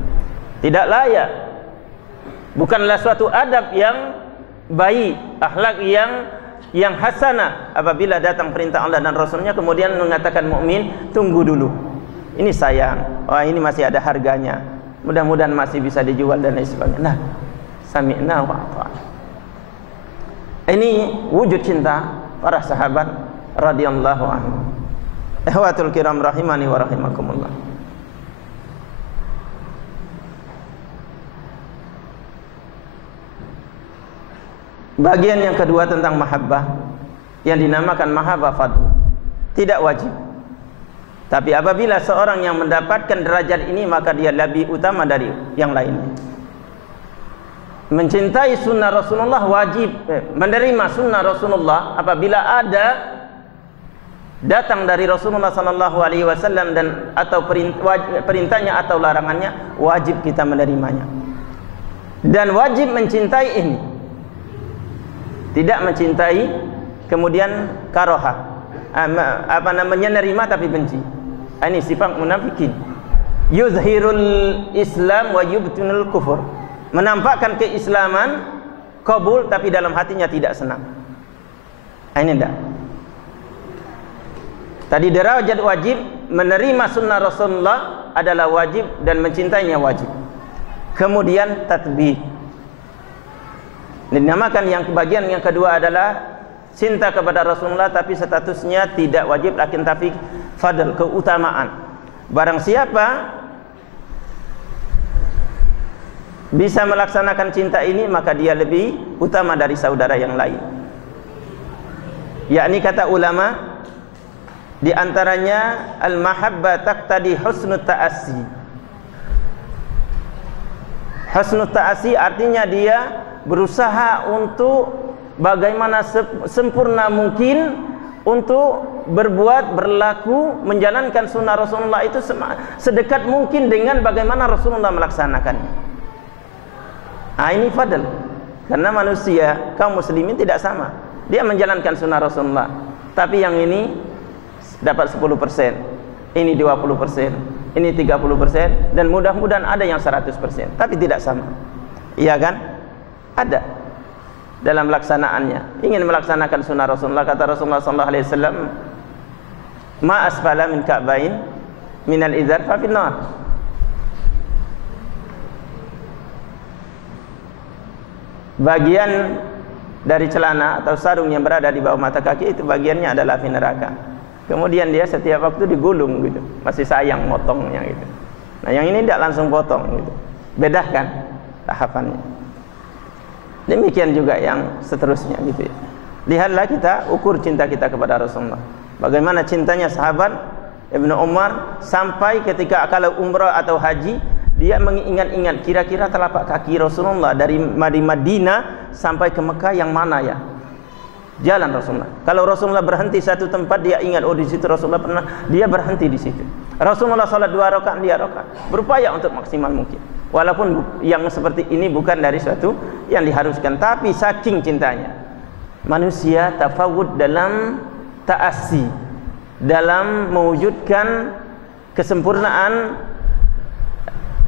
Tidak layak, bukanlah suatu adab yang baik, akhlak yang hasanah apabila datang perintah Allah dan Rasulnya kemudian mengatakan mukmin, tunggu dulu, ini sayang, wah ini masih ada harganya, mudah-mudahan masih bisa dijual dan lain sebagainya. Nah, sami'na wa ata'na. Ini wujud cinta para sahabat radhiyallahu anhu. Ikhwatul kiram rahimani wa rahimakumullah. Bagian yang kedua tentang mahabbah yang dinamakan mahabbah fadl, tidak wajib. Tapi apabila seorang yang mendapatkan derajat ini maka dia lebih utama dari yang lainnya. Mencintai sunnah Rasulullah wajib, menerima sunnah Rasulullah apabila ada datang dari Rasulullah sallallahu alaihi wasallam dan atau perintahnya atau larangannya, wajib kita menerimanya. Dan wajib mencintai ini. Tidak mencintai kemudian karoha, menerima tapi benci. Ini sifat munafikin. Yuzhirul Islam wa yubtinul kufur. Menampakkan keislaman, kabul, tapi dalam hatinya tidak senang. Ini tidak. Tadi derajat wajib, menerima sunnah Rasulullah adalah wajib dan mencintainya wajib. Kemudian tatbiq. Dinamakan yang bagian yang kedua adalah cinta kepada Rasulullah tapi statusnya tidak wajib, lakin tapi fadl, keutamaan. Barang siapa bisa melaksanakan cinta ini maka dia lebih utama dari saudara yang lain. Yakni kata ulama di antaranya al-mahabbah taqtadi husnut ta'assi. Husnut ta'assi artinya dia berusaha untuk bagaimana sempurna mungkin untuk berbuat, berlaku, menjalankan sunnah Rasulullah itu sedekat mungkin dengan bagaimana Rasulullah melaksanakannya. Nah, ini fadl. Karena manusia, kaum muslimin tidak sama. Dia menjalankan sunnah Rasulullah, tapi yang ini dapat 10%, ini 20%, ini 30%, dan mudah-mudahan ada yang 100%, tapi tidak sama. Iya kan? Ada dalam melaksanaannya. Ingin melaksanakan sunnah Rasulullah, kata Rasulullah sallallahu alaihi wasallam, ma asfala min ka'bain minal izar fa fin nar. Bagian dari celana atau sarung yang berada di bawah mata kaki itu bagiannya adalah api neraka. Kemudian dia setiap waktu digulung gitu, masih sayang motongnya gitu. Nah, yang ini tidak langsung potong gitu. Bedakan tahapannya. Demikian juga yang seterusnya gitu ya. Lihatlah kita ukur cinta kita kepada Rasulullah. Bagaimana cintanya sahabat Ibnu Umar sampai ketika kalau umrah atau haji dia mengingat-ingat kira-kira telapak kaki Rasulullah dari Madinah sampai ke Mekah yang mana ya? Jalan Rasulullah. Kalau Rasulullah berhenti satu tempat dia ingat, oh di situ Rasulullah pernah, dia berhenti di situ. Rasulullah salat 2 rakaat, dia rakaat. Berupaya untuk maksimal mungkin. Walaupun yang seperti ini bukan dari suatu yang diharuskan, tapi saking cintanya manusia tafawud dalam ta'assi, dalam mewujudkan kesempurnaan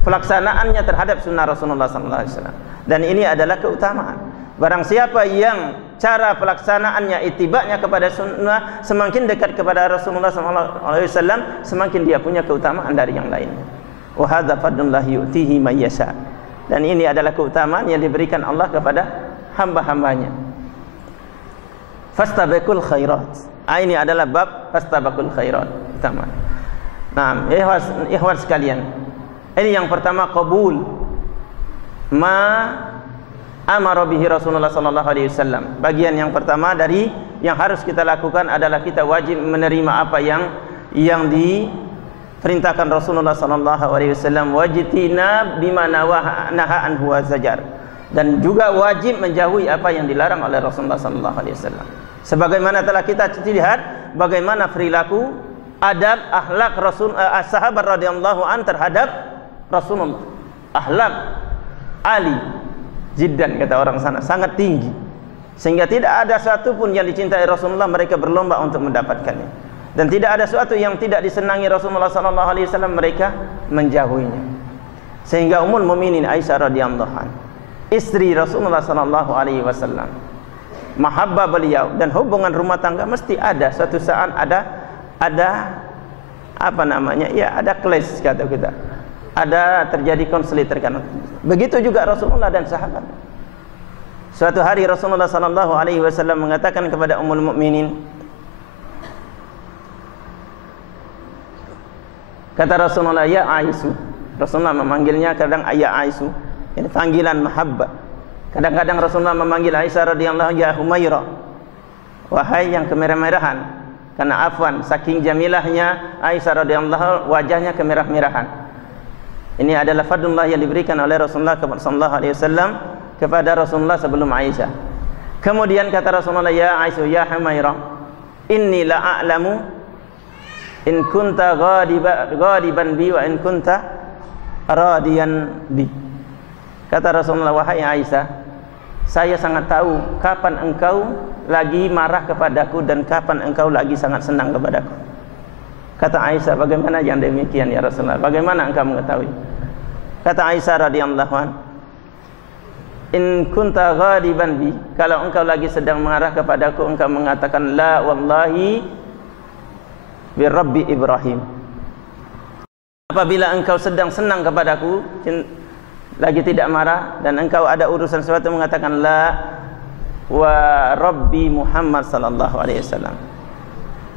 pelaksanaannya terhadap sunnah Rasulullah SAW. Dan ini adalah keutamaan. Barang siapa yang cara pelaksanaannya, itibaknya kepada sunnah semakin dekat kepada Rasulullah SAW, semakin dia punya keutamaan dari yang lainnya. Wa hadza fadlullah yu'tihi may yasha. Dan ini adalah keutamaan yang diberikan Allah kepada hamba-hambanya. Fastabiqul khairat. Ini adalah bab fastabiqul khairat utama. Nah, ikhwan sekalian, ini yang pertama, qabul ma amara bihi Rasulullah sallallahu alaihi wasallam. Bagian yang pertama dari yang harus kita lakukan adalah kita wajib menerima apa yang diperintahkan Rasulullah sallallahu alaihi wasallam, wajtina bima naha anhu wa zajar. dan juga wajib menjauhi apa yang dilarang oleh Rasulullah sallallahu alaihi wasallam. Sebagaimana telah kita lihat bagaimana perilaku, adab, akhlak sahabat radhiyallahu an terhadap Rasulullah. Akhlak ali jiddan, kata orang sana, sangat tinggi, sehingga tidak ada satu pun yang dicintai Rasulullah mereka berlomba untuk mendapatkannya, dan tidak ada sesuatu yang tidak disenangi Rasulullah sallallahu alaihi wasallam mereka menjauhinya. Sehingga Ummul Mukminin Aisyah radhiyallahu anha, istri Rasulullah sallallahu alaihi wasallam, mahabbah beliau dan hubungan rumah tangga mesti ada suatu saat ada apa namanya? Ya, ada clash kata kita. Ada terjadi konflik terkadang. Begitu juga Rasulullah dan sahabat. Suatu hari Rasulullah sallallahu alaihi wasallam mengatakan kepada Ummul Mukminin, kata Rasulullah, ya Aisyah. Rasulullah memanggilnya kadang ya Aisyah, ini panggilan mahabbah. Kadang-kadang Rasulullah memanggil Aisyah radhiyallahu ya Humairah, wahai yang kemerah-merahan, karena afwan saking jamilahnya Aisyah radhiyallahu wajahnya kemerah-merahan. Ini adalah fadlullah yang diberikan oleh Rasulullah sallallahu alaihi wasallam kepada Rasulullah sebelum Aisyah. Kemudian kata Rasulullah, ya Aisyah ya Humairah, inni la a'lamu in kunta ghadiban bi wa in kunta radiyan bi. Kata Rasulullah, wahai Aisyah, saya sangat tahu kapan engkau lagi marah kepadaku dan kapan engkau lagi sangat senang kepadaku. Kata Aisyah, bagaimana yang demikian ya Rasulullah? Bagaimana engkau mengetahui? Kata Aisyah radhiyallahu anha, in kunta ghadiban bi, kalau engkau lagi sedang marah kepadaku, engkau mengatakan la wallahi bi rabbi Ibrahim. Apabila engkau sedang senang kepadaku, lagi tidak marah, dan engkau ada urusan sesuatu, mengatakan la wa rabbi Muhammad sallallahu alaihi wasallam.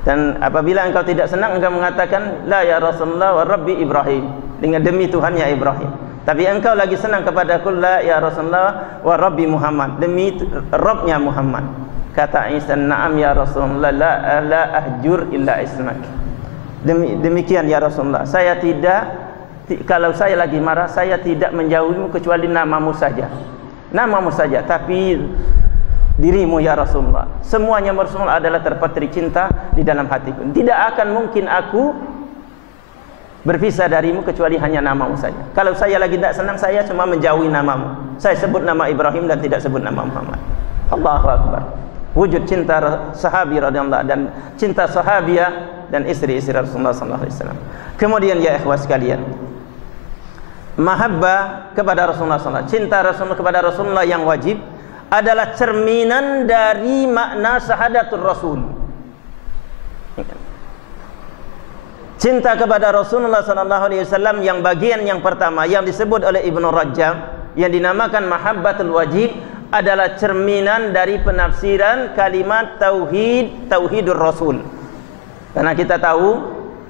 Dan apabila engkau tidak senang, engkau mengatakan la ya Rasulullah wa rabbi Ibrahim, dengan demi Tuhannya Ibrahim. Tapi engkau lagi senang kepadaku, la ya Rasulullah wa rabbi Muhammad, demi Rabbnya Muhammad. Kata Aisyah, na'am ya Rasulullah, la ahjur illa ismak. Demikian ya Rasulullah, saya tidak, kalau saya lagi marah, saya tidak menjauhimu kecuali namamu saja. Namamu saja, tapi dirimu ya Rasulullah, semuanya Rasulullah adalah terpatri cinta di dalam hatiku. Tidak akan mungkin aku berpisah darimu kecuali hanya namamu saja. Kalau saya lagi tidak senang, saya cuma menjauhi namamu. Saya sebut nama Ibrahim dan tidak sebut nama Muhammad. Allahu Akbar. Wujud cinta sahabi radhiyallahu dan cinta sahabiah dan istri-istri Rasulullah sallallahu alaihi wasallam. Kemudian ya ikhwah sekalian, mahabbah kepada Rasulullah sallallahu alaihi wasallam, cinta Rasulullah kepada Rasulullah yang wajib adalah cerminan dari makna syahadatul Rasul. Cinta kepada Rasulullah sallallahu alaihi wasallam yang bagian yang pertama yang disebut oleh Ibnu Rajab yang dinamakan mahabbatul wajib adalah cerminan dari penafsiran kalimat tauhidur Rasul. Karena kita tahu,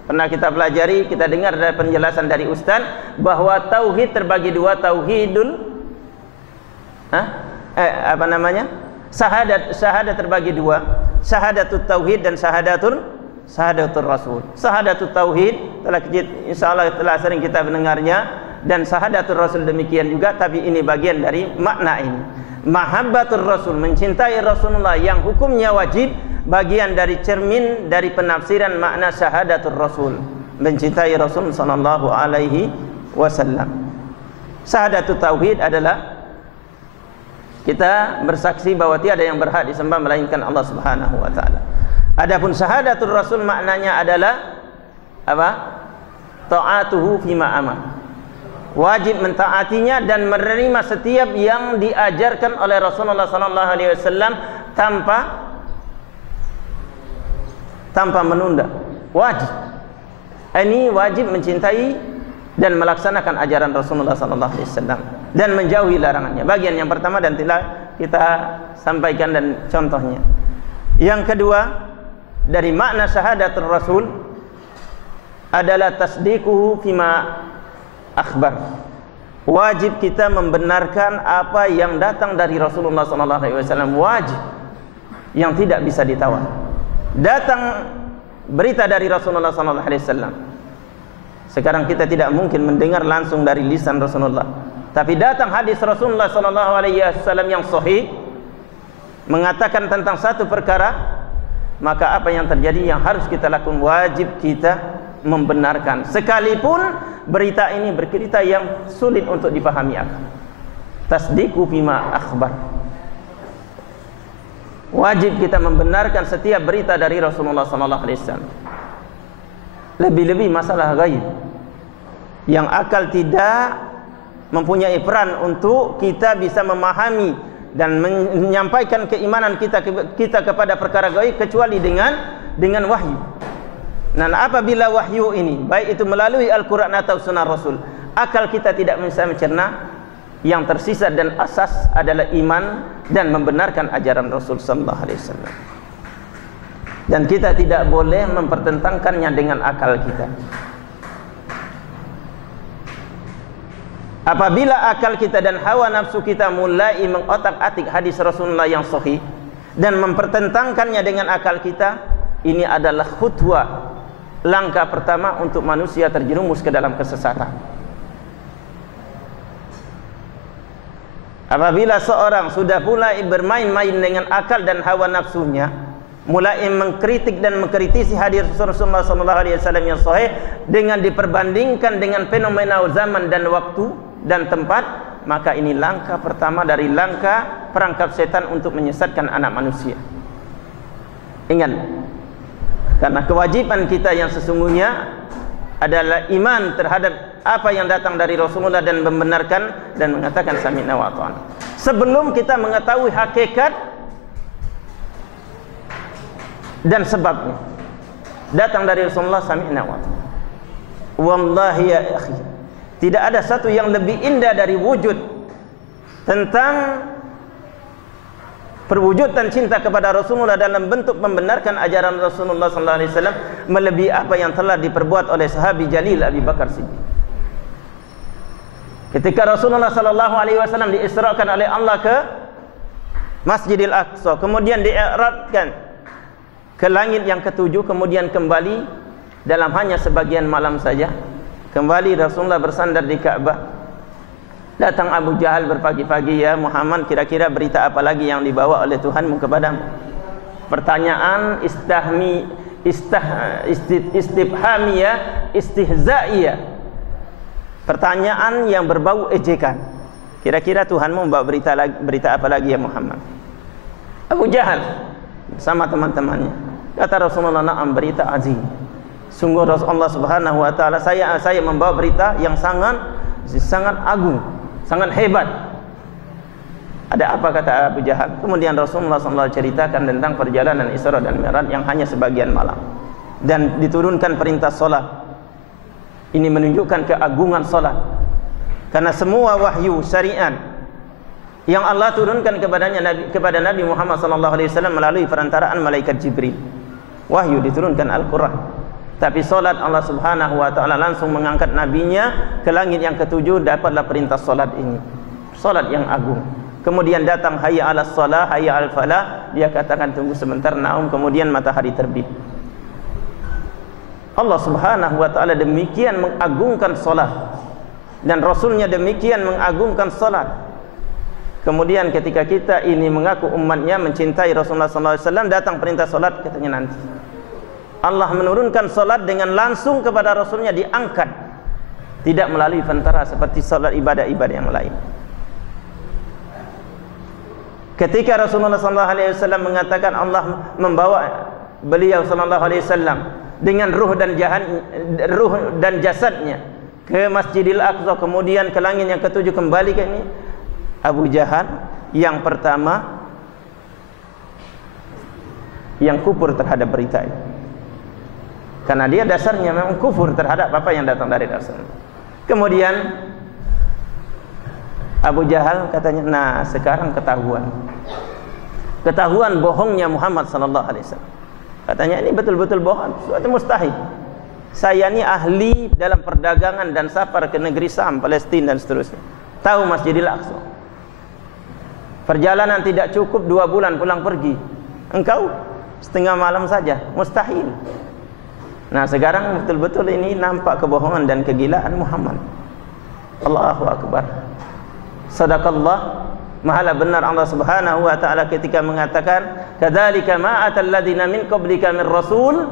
pernah kita pelajari, kita dengar dari penjelasan dari Ustaz bahwa tauhid terbagi dua, syahadat terbagi dua, syahadatut tauhid dan syahadatul rasul. Syahadatul tauhid telah insyaallah telah sering kita mendengarnya, dan syahadatul rasul demikian juga, tapi ini bagian dari makna ini. Mahabbatur rasul, mencintai Rasulullah yang hukumnya wajib, bagian dari cermin dari penafsiran makna syahadatul rasul, mencintai Rasul sallallahu alaihi wasallam. Syahadatul tauhid adalah kita bersaksi bahwa tiada yang berhak disembah melainkan Allah Subhanahu wa taala. Adapun syahadatul rasul maknanya adalah apa? Ta'atuhu fima amar. Wajib mentaatinya dan menerima setiap yang diajarkan oleh Rasulullah sallallahu alaihi wasallam tanpa menunda. Wajib. Ini wajib mencintai dan melaksanakan ajaran Rasulullah sallallahu alaihi wasallam dan menjauhi larangannya. Bagian yang pertama dan telah kita sampaikan dan contohnya. Yang kedua, dari makna syahadatul rasul adalah tasdiquhu fima akhbar. Wajib kita membenarkan apa yang datang dari Rasulullah sallallahu alaihi wasallam, wajib, yang tidak bisa ditawar. Datang berita dari Rasulullah sallallahu alaihi wasallam. Sekarang kita tidak mungkin mendengar langsung dari lisan Rasulullah, Tapi datang hadis Rasulullah sallallahu alaihi wasallam yang sahih mengatakan tentang satu perkara, maka apa yang terjadi yang harus kita lakukan, wajib kita membenarkan sekalipun berita ini bercerita yang sulit untuk dipahami akal. Tasdiqu bima akhbar. Wajib kita membenarkan setiap berita dari Rasulullah sallallahu alaihi wasallam. Lebih-lebih masalah gaib yang akal tidak mempunyai peran untuk kita bisa memahami dan menyampaikan keimanan kita kepada perkara gaib kecuali dengan wahyu. Dan apabila wahyu ini baik itu melalui Al-Quran atau Sunnah Rasul, akal kita tidak bisa mencerna, yang tersisa dan asas adalah iman dan membenarkan ajaran Rasul sallallahu alaihi wasallam. Dan kita tidak boleh mempertentangkannya dengan akal kita. Apabila akal kita dan hawa nafsu kita mulai mengotak-atik hadis Rasulullah yang sahih dan mempertentangkannya dengan akal kita, ini adalah khutwa, langkah pertama untuk manusia terjerumus ke dalam kesesatan. Apabila seorang sudah mulai bermain-main dengan akal dan hawa nafsunya, mulai mengkritik dan mengkritisi hadis Rasulullah SAW yang sahih dengan diperbandingkan dengan fenomena zaman dan waktu dan tempat, maka ini langkah pertama dari langkah perangkap setan untuk menyesatkan anak manusia. Ingat, karena kewajiban kita yang sesungguhnya adalah iman terhadap apa yang datang dari Rasulullah dan membenarkan dan mengatakan sami'na wa ata'na. Sebelum kita mengetahui hakikat dan sebabnya, datang dari Rasulullah sami'na wa ata'na. Wallahi ya akhi, tidak ada satu yang lebih indah dari wujud tentang perwujudan cinta kepada Rasulullah dalam bentuk membenarkan ajaran Rasulullah sallallahu alaihi wasallam melebihi apa yang telah diperbuat oleh sahabi jalil Abu Bakar Siddiq. Ketika Rasulullah sallallahu alaihi wasallam diisrakan oleh Allah ke Masjidil Aqsa, kemudian dii'radkan ke langit yang ketujuh, kemudian kembali dalam hanya sebagian malam saja. Kembali Rasulullah bersandar di Ka'bah. Datang Abu Jahal berpagi-pagi, ya Muhammad, kira-kira berita apa lagi yang dibawa oleh Tuhanmu kepadamu? Pertanyaan istifhamiyah, istihza'iyah. Pertanyaan yang berbau ejekan. Kira-kira Tuhanmu membawa berita apa lagi ya Muhammad? Abu Jahal sama teman-temannya. Kata Rasulullah, na'am, berita azim. Sungguh Rasulullah Subhanahu wa taala, saya membawa berita yang sangat agung, sangat hebat. Ada apa, kata Abu Jahal? Kemudian Rasulullah SAW ceritakan tentang perjalanan Isra dan Mi'raj yang hanya sebagian malam dan diturunkan perintah salat. Ini menunjukkan keagungan salat, karena semua wahyu syariat yang Allah turunkan kepada Nabi Muhammad SAW melalui perantaraan malaikat Jibril. Wahyu diturunkan Al-Quran. Tapi solat Allah Subhanahu wa taala langsung mengangkat nabinya ke langit yang ketujuh, dapatlah perintah solat ini. Solat yang agung. Kemudian datang hayya 'alas shalah, hayya 'alal falah, dia katakan tunggu sebentar, naum, kemudian matahari terbit. Allah Subhanahu wa taala demikian mengagungkan solat dan Rasulnya demikian mengagungkan solat. Kemudian ketika kita ini mengaku umatnya mencintai Rasulullah SAW, datang perintah solat, katanya nanti Allah menurunkan solat dengan langsung kepada Rasulnya, diangkat, tidak melalui pentara seperti solat ibadah-ibadah yang lain. Ketika Rasulullah SAW mengatakan Allah membawa beliau SAW dengan ruh dan jasadnya ke Masjidil Aqsa, kemudian ke langit yang ketujuh, kembali ke ini, Abu Jahal yang pertama yang kufur terhadap berita ini. Karena dia dasarnya memang kufur terhadap apa yang datang dari Rasulullah. Kemudian Abu Jahal katanya, nah sekarang ketahuan bohongnya Muhammad sallallahu alaihi wasallam. Katanya ini betul-betul bohong, suatu mustahil. Saya ini ahli dalam perdagangan dan safar ke negeri Sam, Palestina dan seterusnya. Tahu Masjidil Aqsa. Perjalanan tidak cukup 2 bulan pulang pergi. Engkau setengah malam saja, mustahil. Nah sekarang betul-betul ini nampak kebohongan dan kegilaan Muhammad. Allahu Akbar. Sadaqallah, mahalah benar Allah Subhanahu wa taala ketika mengatakan, "Kadzalika ma atal ladzina min qablika min rasul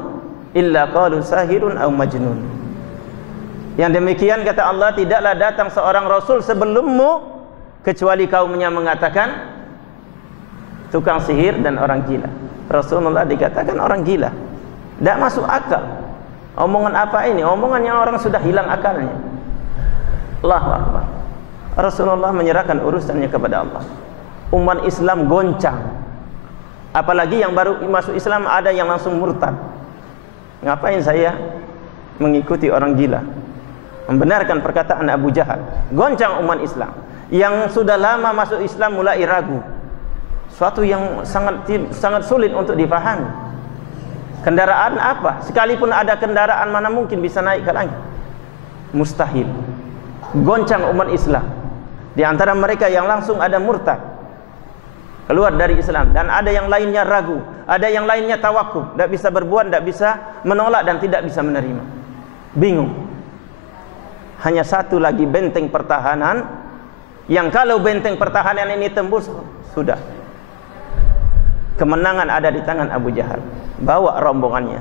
illa qalu sahirun aw majnun." Yang demikian kata Allah, tidaklah datang seorang rasul sebelummu kecuali kaumnya mengatakan tukang sihir dan orang gila. Rasulullah dikatakan orang gila. Tidak masuk akal. Omongan apa ini? Omongan yang orang sudah hilang akalnya. Allahu Akbar. Rasulullah menyerahkan urusannya kepada Allah. Umat Islam goncang. Apalagi yang baru masuk Islam ada yang langsung murtad. Ngapain saya mengikuti orang gila? Membenarkan perkataan Abu Jahal. Goncang umat Islam. Yang sudah lama masuk Islam mulai ragu. Suatu yang sangat sulit untuk dipahami. Kendaraan apa? Sekalipun ada kendaraan, mana mungkin bisa naik ke langit? Mustahil. Goncang umat Islam. Di antara mereka yang langsung ada murtad, keluar dari Islam, dan ada yang lainnya ragu, ada yang lainnya tawakuf, tidak bisa berbuat, tidak bisa menolak, dan tidak bisa menerima. Bingung. Hanya satu lagi benteng pertahanan, yang kalau benteng pertahanan ini tembus, sudah kemenangan ada di tangan Abu Jahal. Bawa rombongannya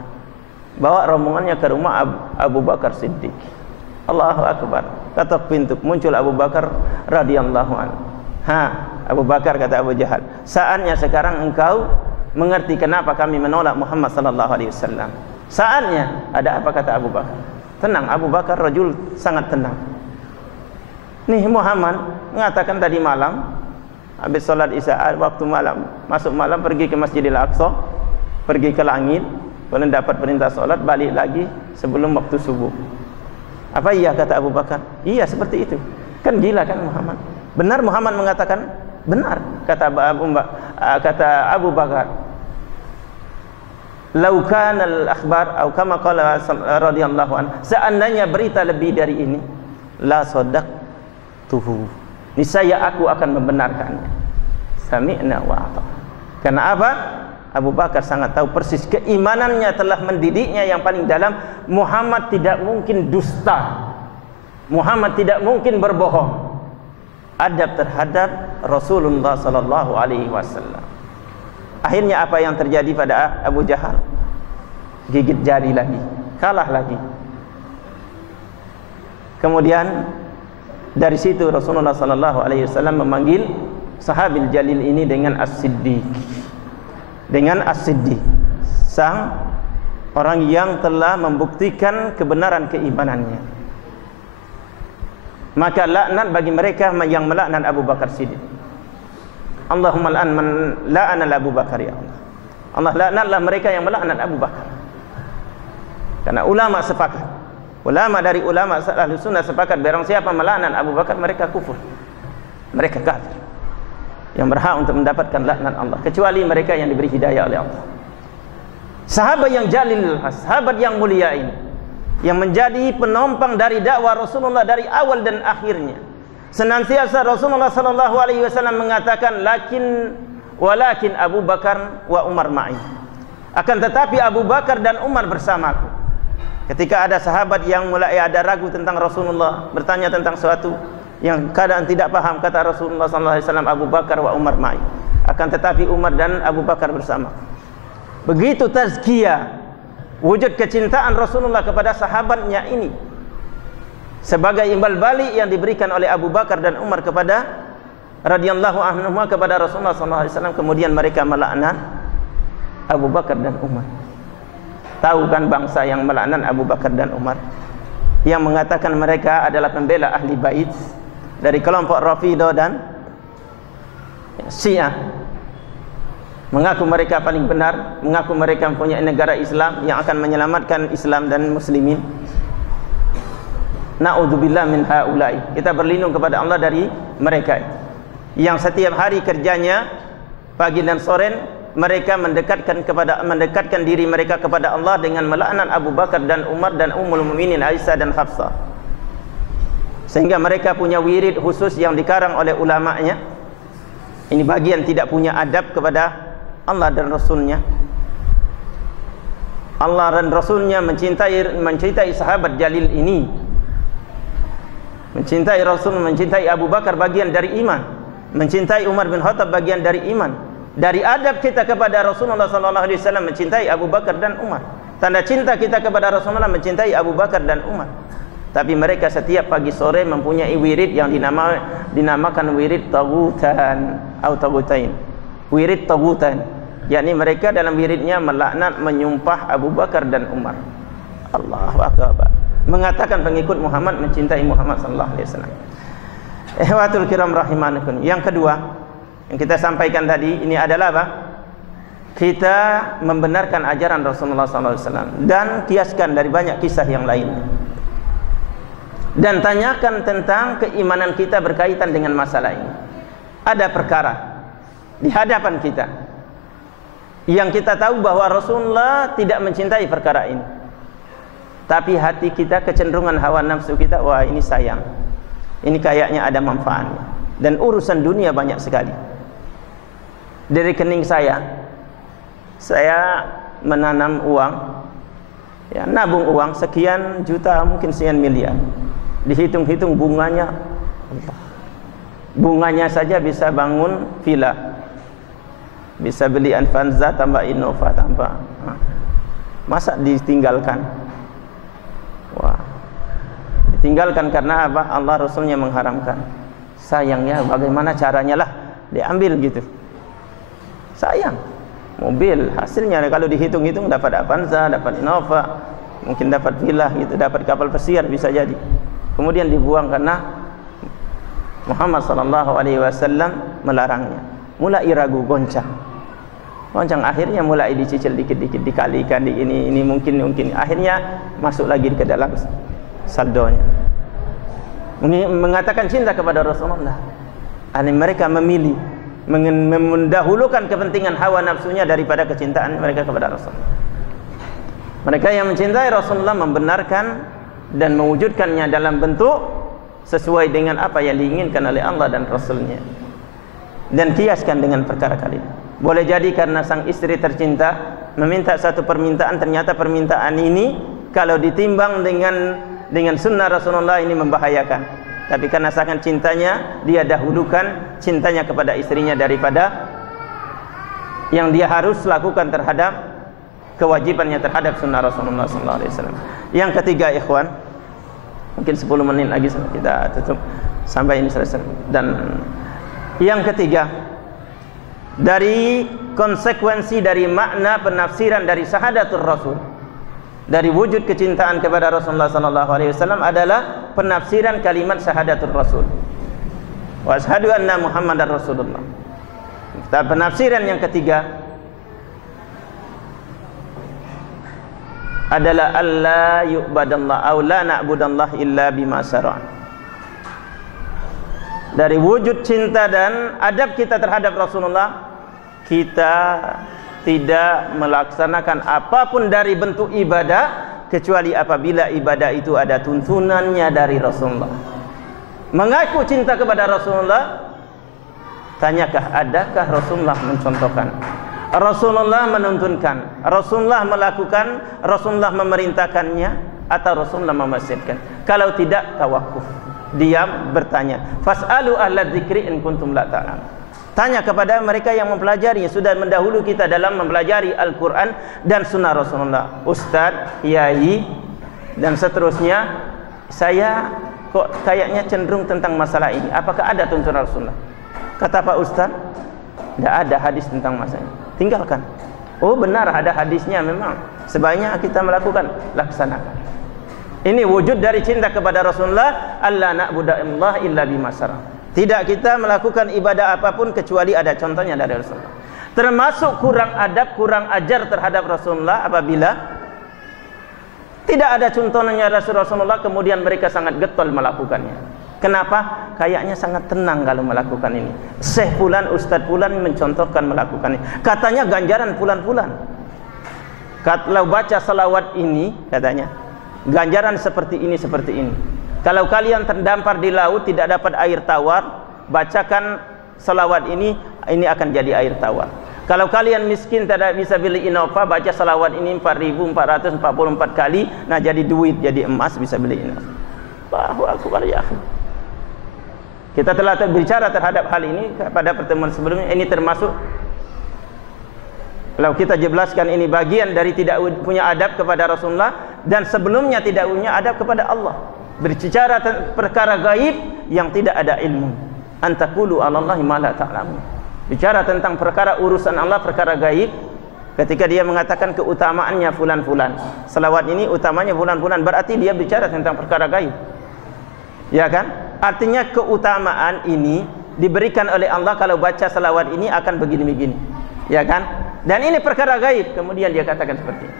ke rumah Abu Bakar Siddiq. Allahu Akbar. Ketok pintu, muncul Abu Bakar radhiyallahu anhu. Abu Bakar, kata Abu Jahal, saatnya sekarang engkau mengerti kenapa kami menolak Muhammad sallallahu alaihi wasallam. Saatnya. Ada apa, kata Abu Bakar? Tenang, Abu Bakar rajul sangat tenang. Nih Muhammad mengatakan tadi malam habis sholat isya, waktu malam, masuk malam pergi ke Masjidil Aqsa, pergi ke langit, kemudian dapat perintah sholat, balik lagi sebelum waktu subuh. Apa iya, kata Abu Bakar? Iya, seperti itu. Kan gila kan Muhammad? Benar Muhammad mengatakan? Benar, kata Abu Bakar. Lau kana al-akhbar atau kama qala radhiyallahu anhu, seandainya berita lebih dari ini, la sadaqtuhu, niscaya aku akan membenarkannya. Sami'na wa ata'na. Karena apa? Abu Bakar sangat tahu persis keimanannya telah mendidiknya yang paling dalam. Muhammad tidak mungkin dusta. Muhammad tidak mungkin berbohong. Adab terhadap Rasulullah sallallahu alaihi wasallam. Akhirnya apa yang terjadi pada Abu Jahal? Gigit jari lagi, kalah lagi. Kemudian dari situ Rasulullah sallallahu alaihi wasallam memanggil sahabil jalil ini dengan As-Siddiq. Dengan As-Siddiq, sang orang yang telah membuktikan kebenaran keimanannya. Maka laknat bagi mereka yang melaknat Abu Bakar Siddiq. Allahumma la'an man la'ana Abu Bakar, ya Allah. Allah laknatlah mereka yang melaknat Abu Bakar. Karena ulama sepakat, ulama dari ulama Ahlus Sunnah sepakat, barang siapa melaknat Abu Bakar, mereka kufur, mereka kafir, yang berhak untuk mendapatkan laknat Allah, kecuali mereka yang diberi hidayah oleh Allah. Sahabat yang jalil, sahabat yang mulia ini, yang menjadi penompang dari dakwah Rasulullah dari awal dan akhirnya. Senantiasa Rasulullah sallallahu alaihi wasallam mengatakan, walakin Abu Bakar wa Umar ma'i. Akan tetapi Abu Bakar dan Umar bersamaku. Ketika ada sahabat yang mulai ada ragu tentang Rasulullah, bertanya tentang sesuatu yang keadaan tidak paham, kata Rasulullah sallallahu alaihi wasallam, Abu Bakar wa Umar ma'i. Akan tetapi Umar dan Abu Bakar bersama. Begitu tazkiyah, wujud kecintaan Rasulullah kepada sahabatnya ini, sebagai imbal balik yang diberikan oleh Abu Bakar dan Umar kepada radhiyallahu anhum kepada Rasulullah sallallahu alaihi wasallam. Kemudian mereka melaknat Abu Bakar dan Umar. Tahu kan bangsa yang melaknat Abu Bakar dan Umar, yang mengatakan mereka adalah pembela ahli bait dari kelompok Rafidah dan Syiah, mengaku mereka paling benar, mengaku mereka mempunyai negara Islam yang akan menyelamatkan Islam dan muslimin. Na'udzubillah min haula'i. Kita berlindung kepada Allah dari mereka yang setiap hari kerjanya pagi dan sore mereka mendekatkan diri mereka kepada Allah dengan melaknat Abu Bakar dan Umar dan Ummul Mukminin Aisyah dan Hafsah, sehingga mereka punya wirid khusus yang dikarang oleh ulamanya. Ini bagian tidak punya adab kepada Allah dan Rasulnya. Allah dan Rasulnya mencintai sahabat jalil ini. Mencintai Rasul, mencintai Abu Bakar bagian dari iman. Mencintai Umar bin Khattab bagian dari iman. Dari adab kita kepada Rasulullah SAW mencintai Abu Bakar dan Umar. Tanda cinta kita kepada Rasulullah mencintai Abu Bakar dan Umar. Tapi mereka setiap pagi sore mempunyai wirid yang dinamakan wirid tagutan atau tagutain. Wirid tagutan, yakni mereka dalam wiridnya melaknat, menyumpah Abu Bakar dan Umar. Allahu Akbar. Mengatakan pengikut Muhammad mencintai Muhammad sallallahu alaihi wasallam. Ihwatul kiram rahimanukum. Yang kedua yang kita sampaikan tadi ini adalah apa? Kita membenarkan ajaran Rasulullah sallallahu alaihi wasallam dan kiaskan dari banyak kisah yang lain. Dan tanyakan tentang keimanan kita berkaitan dengan masalah ini. Ada perkara di hadapan kita yang kita tahu bahwa Rasulullah tidak mencintai perkara ini. Tapi hati kita, kecenderungan hawa nafsu kita, wah ini sayang, ini kayaknya ada manfaatnya. Dan urusan dunia banyak sekali. Dari rekening saya menanam uang, ya, nabung uang sekian juta, mungkin sekian miliar. Dihitung-hitung bunganya, bunganya saja bisa bangun villa, bisa beli Avanza tambah Innova tambah. Masa ditinggalkan? Wah, ditinggalkan karena apa? Allah Rasulnya mengharamkan. Sayangnya bagaimana caranya lah diambil gitu. Sayang. Mobil hasilnya kalau dihitung-hitung dapat Avanza, dapat Innova, mungkin dapat villa gitu, dapat kapal pesiar bisa jadi. Kemudian dibuang karena Muhammad sallallahu alaihi wasallam melarangnya. Mulai ragu, goncang. Akhirnya mulai dicicil dikit-dikit, dikalikan di ini mungkin akhirnya masuk lagi ke dalam saldonya. Mengatakan cinta kepada Rasulullah. Mereka memilih mendahulukan kepentingan hawa nafsunya daripada kecintaan mereka kepada Rasulullah. Mereka yang mencintai Rasulullah membenarkan dan mewujudkannya dalam bentuk sesuai dengan apa yang diinginkan oleh Allah dan Rasulnya. Dan kiaskan dengan perkara kali ini. Boleh jadi karena sang istri tercinta meminta satu permintaan, ternyata permintaan ini kalau ditimbang dengan sunnah Rasulullah ini membahayakan. Tapi karena sangat cintanya, dia dahulukan cintanya kepada istrinya daripada yang dia harus lakukan terhadap kewajibannya terhadap sunnah Rasulullah SAW. Yang ketiga, ikhwan, mungkin 10 menit lagi kita tutup sampai ini selesai. Dan yang ketiga, dari konsekuensi dari makna penafsiran dari syahadatul Rasul, dari wujud kecintaan kepada Rasulullah SAW adalah penafsiran kalimat syahadatul Rasul. Wa asyhadu anna Muhammadar Rasulullah. Penafsiran yang ketiga adalah alla yu'badallah aw la na'budallah illa bima syara'a. Dari wujud cinta dan adab kita terhadap Rasulullah, kita tidak melaksanakan apapun dari bentuk ibadah kecuali apabila ibadah itu ada tuntunannya dari Rasulullah. Mengaku cinta kepada Rasulullah, tanyakah adakah Rasulullah mencontohkan, Rasulullah menuntunkan, Rasulullah melakukan, Rasulullah memerintahkannya, atau Rasulullah memasihkan. Kalau tidak, tawakuf, diam, bertanya. Fas'alu ahla dzikri in kuntum la ta'lamun. Tanya kepada mereka yang mempelajari, yang sudah mendahulu kita dalam mempelajari Al-Quran dan Sunnah Rasulullah. Ustadz, Yai, dan seterusnya, saya kok kayaknya cenderung tentang masalah ini. Apakah ada tuntunan Rasulullah? Kata Pak Ustadz, tidak ada hadis tentang masalah ini. Tinggalkan. Oh benar, ada hadisnya memang. Sebaiknya kita melakukan, laksanakan. Ini wujud dari cinta kepada Rasulullah. Alla na'budaillah illa bima syara'. Tidak kita melakukan ibadah apapun kecuali ada contohnya dari Rasulullah. Termasuk kurang adab, kurang ajar terhadap Rasulullah apabila tidak ada contohnya Rasulullah, kemudian mereka sangat getol melakukannya. Kenapa? Kayaknya sangat tenang kalau melakukan ini. Syekh Fulan, Ustadz Fulan mencontohkan melakukan ini. Katanya ganjaran Fulan-Fulan. Kalau baca salawat ini, katanya ganjaran seperti ini, seperti ini. Kalau kalian terdampar di laut tidak dapat air tawar, bacakan salawat ini akan jadi air tawar. Kalau kalian miskin tidak bisa beli Innova, baca salawat ini 4.444 kali, nah jadi duit, jadi emas, bisa beli Innova. Allahu akbar ya akhi. Kita telah berbicara terhadap hal ini pada pertemuan sebelumnya. Ini termasuk, kalau kita jelaskan, ini bagian dari tidak punya adab kepada Rasulullah, dan sebelumnya tidak punya adab kepada Allah. Berbicara perkara gaib yang tidak ada ilmu. Antaqulu 'alallahi ma la ta'lamun. Bicara tentang perkara urusan Allah, perkara gaib, ketika dia mengatakan keutamaannya fulan-fulan. Selawat ini utamanya fulan-fulan, berarti dia bicara tentang perkara gaib. Ya kan? Artinya keutamaan ini diberikan oleh Allah, kalau baca selawat ini akan begini-begini. Ya kan? Dan ini perkara gaib. Kemudian dia katakan seperti ini.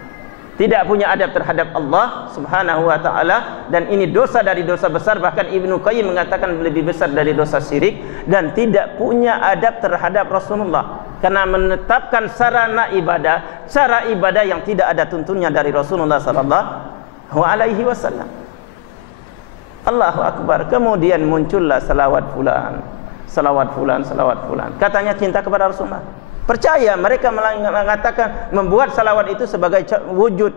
Tidak punya adab terhadap Allah Subhanahu wa ta'ala, dan ini dosa dari dosa besar. Bahkan Ibnu Qayyim mengatakan lebih besar dari dosa syirik. Dan tidak punya adab terhadap Rasulullah, karena menetapkan sarana ibadah, cara ibadah yang tidak ada tuntunnya dari Rasulullah sallallahu alaihi wasallam. Allahu Akbar. Kemudian muncullah salawat fulan, salawat fulan, salawat fulan. Katanya cinta kepada Rasulullah. Percaya, mereka mengatakan, membuat salawat itu sebagai wujud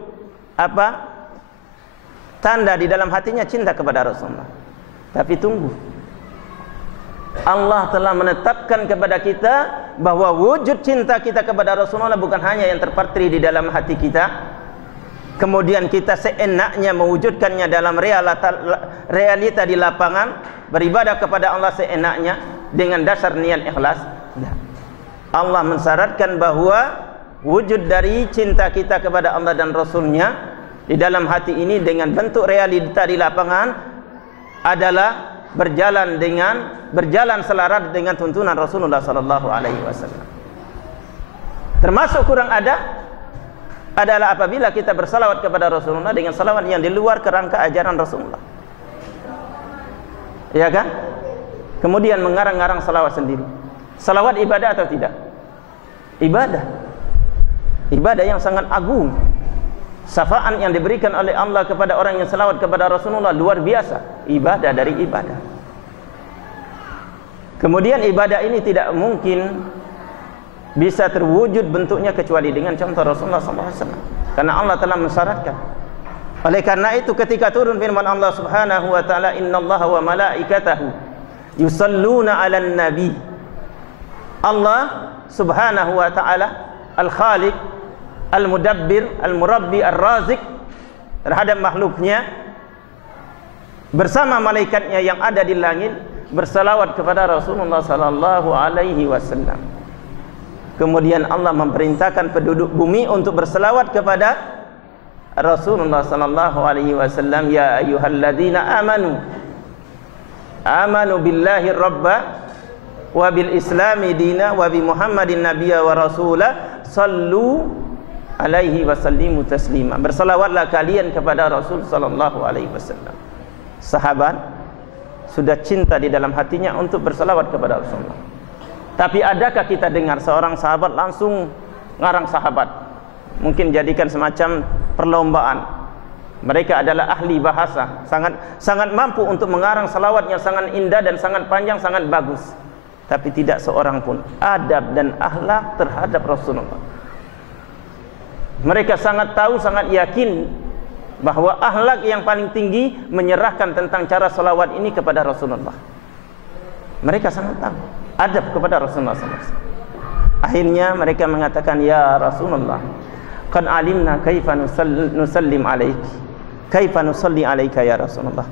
apa? Tanda di dalam hatinya cinta kepada Rasulullah. Tapi tunggu, Allah telah menetapkan kepada kita bahwa wujud cinta kita kepada Rasulullah bukan hanya yang terpatri di dalam hati kita, kemudian kita seenaknya mewujudkannya dalam realita di lapangan, beribadah kepada Allah seenaknya dengan dasar niat ikhlas. Allah mensyaratkan bahwa wujud dari cinta kita kepada Allah dan Rasulnya di dalam hati ini dengan bentuk realita di lapangan adalah berjalan selaras dengan tuntunan Rasulullah sallallahu alaihi wasallam. Termasuk kurang ada adalah apabila kita bersalawat kepada Rasulullah dengan salawat yang di luar kerangka ajaran Rasulullah. Ya kan? Kemudian mengarang-arang salawat sendiri. Salawat ibadah atau tidak? Ibadah. Ibadah yang sangat agung. Syafaat yang diberikan oleh Allah kepada orang yang salawat kepada Rasulullah luar biasa. Ibadah dari ibadah. Kemudian ibadah ini tidak mungkin bisa terwujud bentuknya kecuali dengan contoh Rasulullah SAW. Karena Allah telah mensyaratkan. Oleh karena itu ketika turun firman Allah Subhanahu wa taala, innallaha wa malaikatahu yusalluna 'alan nabi. Allah Subhanahu wa ta'ala Al-Khaliq, Al-Mudabbir, Al-Murabbi, Ar-Razik terhadap makhluknya bersama malaikatnya yang ada di langit bersalawat kepada Rasulullah sallallahu alaihi wasallam. Kemudian Allah memerintahkan penduduk bumi untuk bersalawat kepada Rasulullah sallallahu alaihi wasallam, ya ayyuhalladzina amanu billahi rabba wa bil islami dina wa bi muhammadin nabiyya wa rasula sallu alaihi wasallimu taslima. Bersalawatlah kalian kepada Rasul sallallahu alaihi wasallam. Sahabat sudah cinta di dalam hatinya untuk bersalawat kepada Rasulullah. Tapi adakah kita dengar seorang sahabat langsung ngarang sahabat? Mungkin jadikan semacam perlombaan. Mereka adalah ahli bahasa, sangat mampu untuk mengarang salawat yang sangat indah dan sangat panjang, sangat bagus. Tapi tidak seorang pun adab dan akhlak terhadap Rasulullah. Mereka sangat tahu, sangat yakin bahwa akhlak yang paling tinggi menyerahkan tentang cara salawat ini kepada Rasulullah. Mereka sangat tahu adab kepada Rasulullah SAW. Akhirnya mereka mengatakan, ya Rasulullah, qad alimna kaifa nusallim alaiki, kaifa nusalli alaika ya Rasulullah.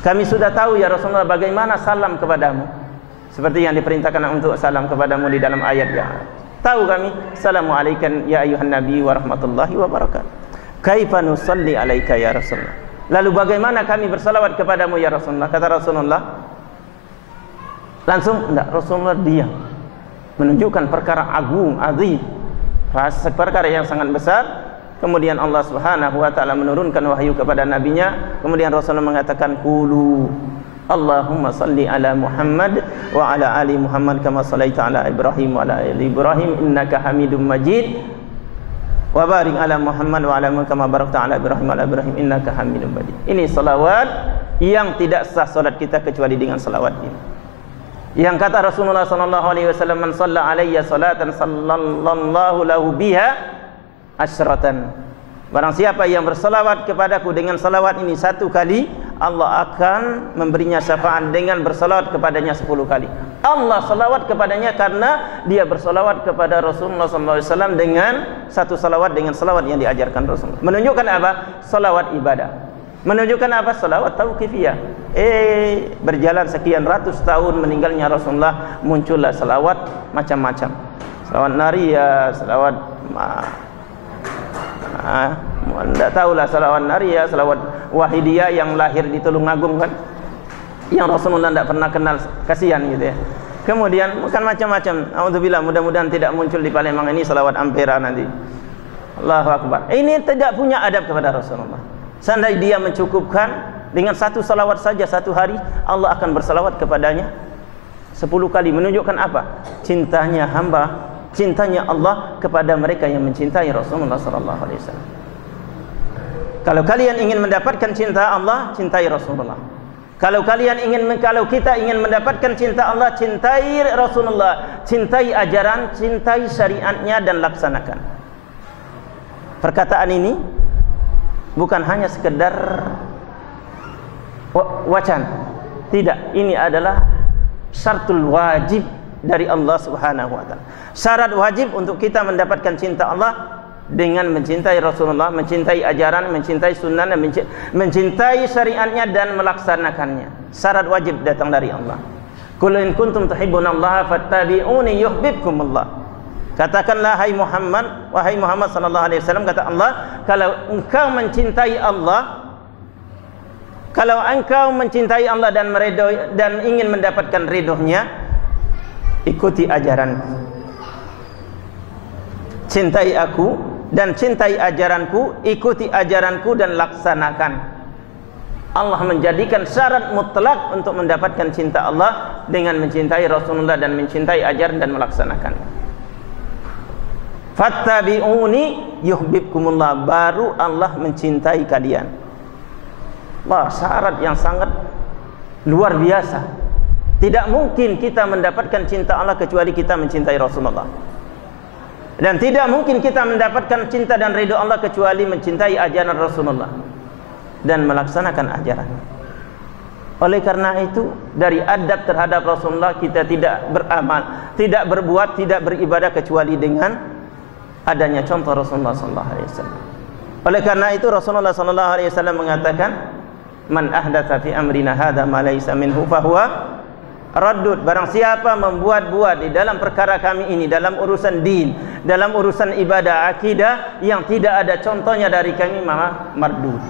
Kami sudah tahu ya Rasulullah bagaimana salam kepadamu, seperti yang diperintahkan untuk salam kepadamu di dalam ayat ya. Tahu kami, assalamualaikum ya ayuhan nabi wa rahmatullahi wa barakatuh. Kaifa nusalli alaika ya Rasulullah. Lalu bagaimana kami bersalawat kepadamu ya Rasulullah? Kata Rasulullah, langsung enggak, Rasulullah diam, menunjukkan perkara agung, azim, perkara yang sangat besar. Kemudian Allah Subhanahu wa taala menurunkan wahyu kepada nabinya. Kemudian Rasulullah mengatakan, qulu Allahumma salli ala Muhammad wa ala ali Muhammad kama sallaita ala Ibrahim wa ala ali Ibrahim innaka Hamidum Majid wa barik ala Muhammad wa ala Muhammad kama barakta ala Ibrahim wa ala Ibrahim innaka Hamidum Majid. Ini salawat yang tidak sah salat kita kecuali dengan salawat ini. Yang kata Rasulullah sallallahu alaihi wasallam, man shalla alayya salatan sallallahu lahu biha asyratan. Barang siapa yang bersalawat kepadaku dengan salawat ini satu kali, Allah akan memberinya syafaat dengan bersalawat kepadanya 10 kali. Allah salawat kepadanya karena dia bersalawat kepada Rasulullah SAW dengan satu salawat dengan salawat yang diajarkan Rasulullah. Menunjukkan apa? Salawat ibadah. Menunjukkan apa? Salawat tauqifiyah. Berjalan sekian ratus tahun meninggalnya Rasulullah, muncullah salawat macam-macam. Salawat nariyah, salawat tidak tahulah salawat nariyah, salawat wahidiyah yang lahir di Tulungagung kan, yang Rasulullah tidak pernah kenal, kasihan gitu ya. Kemudian bukan macam-macam. Alhamdulillah, mudah-mudahan tidak muncul di Palembang ini salawat Ampera nanti. Allahu Akbar. Ini tidak punya adab kepada Rasulullah. Seandainya dia mencukupkan dengan satu salawat saja satu hari, Allah akan bersalawat kepadanya 10 kali. Menunjukkan apa? Cintanya hamba, cintanya Allah kepada mereka yang mencintai Rasulullah SAW. Kalau kalian ingin mendapatkan cinta Allah, cintai Rasulullah. Kalau kita ingin mendapatkan cinta Allah, cintai Rasulullah, cintai ajaran, cintai syariatnya dan laksanakan. Perkataan ini bukan hanya sekedar wacana. Tidak, ini adalah syaratul wajib dari Allah Subhanahu wa taala. Syarat wajib untuk kita mendapatkan cinta Allah dengan mencintai Rasulullah, mencintai ajaran, mencintai sunnah, mencintai syariatnya dan melaksanakannya. Syarat wajib datang dari Allah. Qul in kuntum tuhibbunallaha fattabi'uni yuhibbukumullah. Katakanlah wahai Muhammad sallallahu alaihi wasallam, kata Allah, kalau engkau mencintai Allah dan ingin mendapatkan ridhonya, ikuti ajaranku. Cintai aku dan cintai ajaranku, ikuti ajaranku dan laksanakan. Allah menjadikan syarat mutlak untuk mendapatkan cinta Allah dengan mencintai Rasulullah dan mencintai ajaran dan melaksanakan. Fattabi'uni yuhibbukumullah, baru Allah mencintai kalian. Wah, syarat yang sangat luar biasa. Tidak mungkin kita mendapatkan cinta Allah kecuali kita mencintai Rasulullah. Dan tidak mungkin kita mendapatkan cinta dan ridho Allah kecuali mencintai ajaran Rasulullah dan melaksanakan ajaran. Oleh karena itu, dari adab terhadap Rasulullah, kita tidak beramal, tidak berbuat, tidak beribadah kecuali dengan adanya contoh Rasulullah SAW. Oleh karena itu Rasulullah SAW mengatakan, man ahdatsa fi amrina hadza ma laysa minhu fahuwa raddud. Barang siapa membuat-buat di dalam perkara kami ini, dalam urusan din, dalam urusan ibadah, akidah, yang tidak ada contohnya dari kami, maka mardud,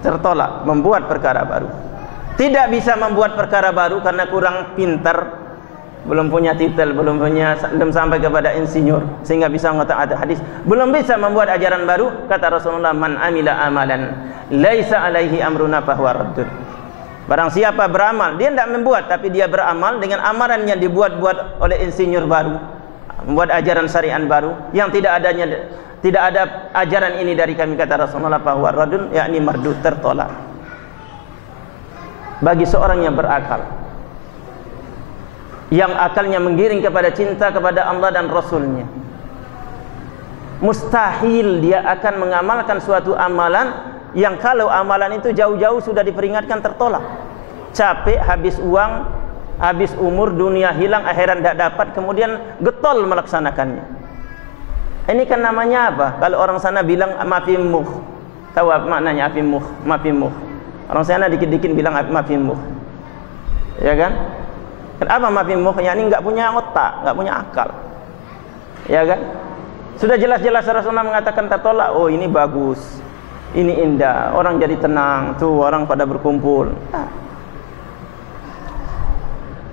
tertolak. Membuat perkara baru, tidak bisa membuat perkara baru karena kurang pintar, belum punya titel, belum sampai kepada insinyur sehingga bisa mengatakan hadis, belum bisa membuat ajaran baru. Kata Rasulullah, man amila amalan laisa alaihi amruna fahuwa raddud. Barang siapa beramal, dia tidak membuat, tapi dia beramal dengan amalan yang dibuat-buat oleh insinyur baru, membuat ajaran syariat baru yang tidak ada ajaran ini dari kami, kata Rasulullah, fahuwa raddun, yakni mardud, tertolak. Bagi seorang yang berakal, yang akalnya menggiring kepada cinta kepada Allah dan Rasulnya, mustahil dia akan mengamalkan suatu amalan yang kalau amalan itu jauh-jauh sudah diperingatkan tertolak. Capek, habis uang, habis umur, dunia hilang, akhirat tidak dapat, kemudian getol melaksanakannya. Ini kan namanya apa? Kalau orang sana bilang mafimuh. Tahu apa maknanya afimuh? Mafimuh. Orang sana dikit-dikit bilang mafimuh. Ya kan? Apa mafimuh? Yani enggak punya otak, enggak punya akal. Ya kan? Sudah jelas-jelas Rasulullah mengatakan tertolak. Oh, ini bagus. Ini indah, orang jadi tenang, tuh orang pada berkumpul.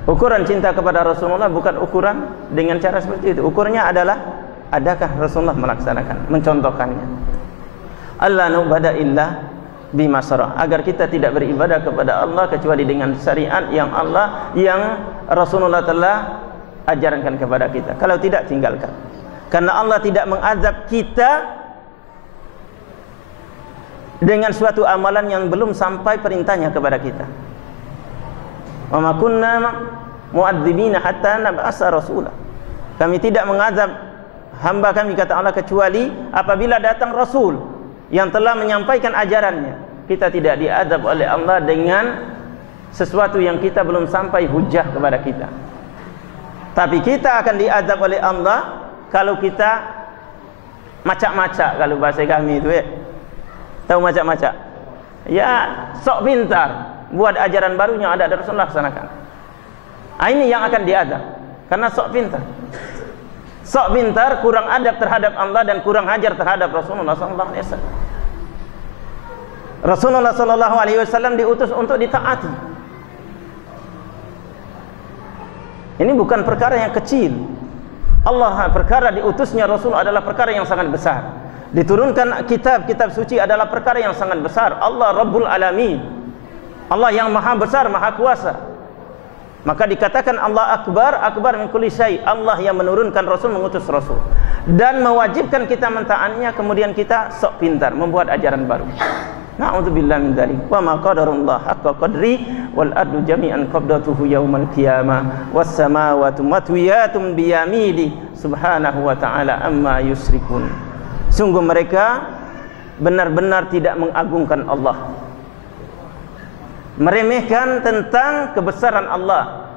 Ukuran cinta kepada Rasulullah bukan ukuran dengan cara seperti itu. Ukurnya adalah, adakah Rasulullah melaksanakan, mencontohkannya. Allah nubada illa bima syara', agar kita tidak beribadah kepada Allah kecuali dengan syariat yang Rasulullah telah ajarkan kepada kita. Kalau tidak, tinggalkan. Karena Allah tidak mengazab kita dengan suatu amalan yang belum sampai perintahnya kepada kita. Wa ma kunna mu'adzibina hatta nab'asa rasula. Kami tidak mengazab hamba kami, kata Allah, kecuali apabila datang Rasul yang telah menyampaikan ajarannya. kita tidak diazab oleh Allah dengan sesuatu yang kita belum sampai hujah kepada kita. Tapi kita akan diazab oleh Allah kalau kita macak-macak, kalau bahasa kami itu ya. Tahu macak-macak? Ya, sok pintar buat ajaran baru yang ada dari Rasulullah laksanakan. Ini yang akan diazab karena sok pintar. Sok pintar, kurang adab terhadap Allah dan kurang hajar terhadap Rasulullah sallallahu alaihi wasallam. Rasulullah sallallahu alaihi wasallam diutus untuk ditaati. Ini bukan perkara yang kecil. Allah, perkara diutusnya Rasul adalah perkara yang sangat besar. Diturunkan kitab-kitab suci adalah perkara yang sangat besar. Allah Rabbul Alamin, Allah yang maha besar, maha kuasa. Maka dikatakan Allah Akbar, Akbar min kulli syai. Allah yang menurunkan Rasul, mengutus Rasul dan mewajibkan kita mentaatinya. Kemudian kita sok pintar membuat ajaran baru. Na'udzubillah min dzalik. Wa ma qadarullah haqqa qadri wal ardu jami'an qabdatuhu yaumal qiyamah was samawati matwiyatun bi yamini subhanahu wa ta'ala amma yusyrikun. Sungguh mereka benar-benar tidak mengagungkan Allah, meremehkan tentang kebesaran Allah,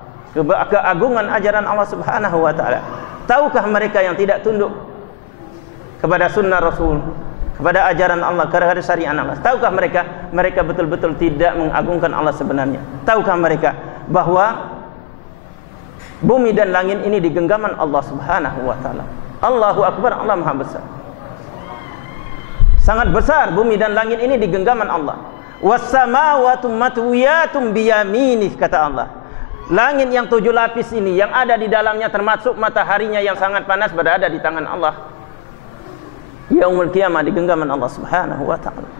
keagungan ajaran Allah Subhanahu wa taala. Tahukah mereka yang tidak tunduk kepada sunnah Rasul, kepada ajaran Allah, kepada syariat Allah? Tahukah mereka betul-betul tidak mengagungkan Allah sebenarnya? Tahukah mereka bahwa bumi dan langit ini di genggaman Allah Subhanahu wa taala? Allahu Akbar, Allah Maha Besar. Sangat besar bumi dan langit ini di genggaman Allah. Was-samawati matwiyatun biyaminih, kata Allah. Langit yang 7 lapis ini, yang ada di dalamnya termasuk mataharinya yang sangat panas, berada di tangan Allah. Yaumul qiyamah, di genggaman Allah Subhanahu wa taala.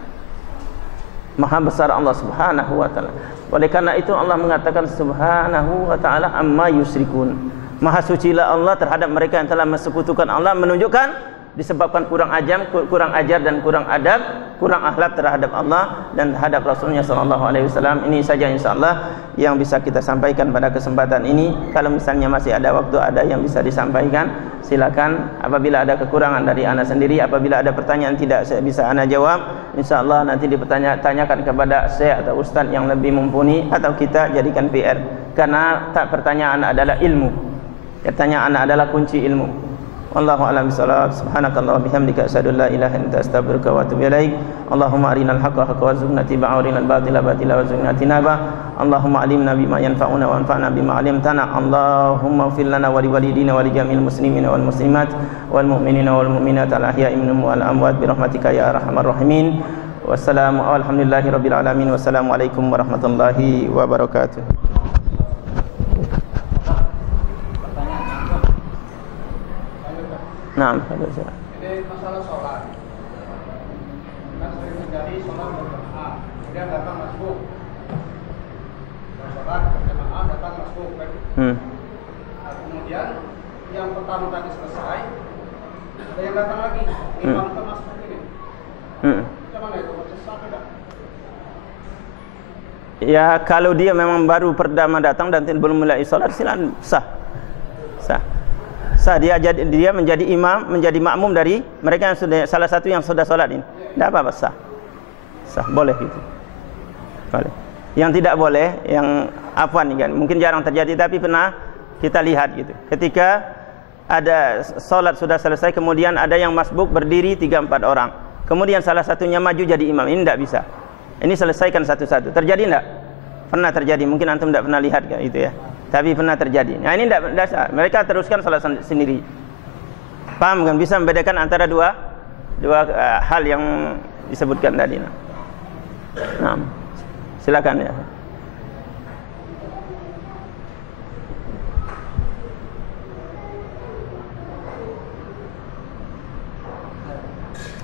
Maha besar Allah Subhanahu wa taala. Oleh karena itu Allah mengatakan Subhanahu wa taala amma yusyrikun. Maha sucilah Allah terhadap mereka yang telah mensekutukan Allah, menunjukkan disebabkan kurang ajar dan kurang adab, kurang akhlak terhadap Allah dan terhadap Rasulnya sallallahu alaihi wasallam. Ini saja insyaallah yang bisa kita sampaikan pada kesempatan ini. Kalau misalnya masih ada waktu, ada yang bisa disampaikan, silakan. Apabila ada kekurangan dari ana sendiri, apabila ada pertanyaan tidak bisa ana jawab, insyaallah nanti ditanyakan kepada Syekh atau Ustaz yang lebih mumpuni, atau kita jadikan PR. Karena pertanyaan adalah ilmu. Pertanyaan adalah kunci ilmu. Wallahu a'lam bishawab. Subhanakallah wa bihamdika asyhadu an la ilaha illa anta astaghfiruka wa atubu ilaik. Allahumma arinal haqqa haqqan warzuqna ittiba'ahu, arinal batila batila warzuqna ijtinabah. Allahumma alimna bima yanfa'una wa anfa'na bima 'allamtana. Allahumma ighfir lana wa liwalidina wa li jami'il muslimina wal muslimat wal mu'minina wal mu'minat al ahya'i minhum wal amwat bi rahmatika ya arhamar rahimin. Wassalamu alhamdulillahi rabbil alamin. Wassalamualaikum warahmatullahi wabarakatuh. Nah, ini masalah sholat. Kan sering terjadi sholat berjamaah, kemudian datang masbuk. Sholat berjamaah datang masbuk. Nah, kemudian yang pertama tadi selesai, ada yang datang lagi, imam ke masbuk ini. Bagaimana itu? Sah tidak? Ya, kalau dia memang baru pertama datang dan belum mulai sholat, silakan sah. Dia menjadi imam, menjadi makmum dari mereka yang sudah, salah satu yang sudah sholat ini. Tidak apa-apa, sah, boleh gitu. Boleh. Yang tidak boleh, yang afwan kan, mungkin jarang terjadi tapi pernah kita lihat gitu. Ketika ada sholat sudah selesai, kemudian ada yang masbuk berdiri 3-4 orang, kemudian salah satunya maju jadi imam. Ini tidak bisa. Ini selesaikan satu-satu. Terjadi tidak? Pernah terjadi. Mungkin antum tidak pernah lihat kan itu ya. Tapi pernah terjadi. Nah ini tidak dasar. Mereka teruskan salat sendiri. Paham kan? Bisa membedakan antara dua hal yang disebutkan tadi. Nah, silakan ya.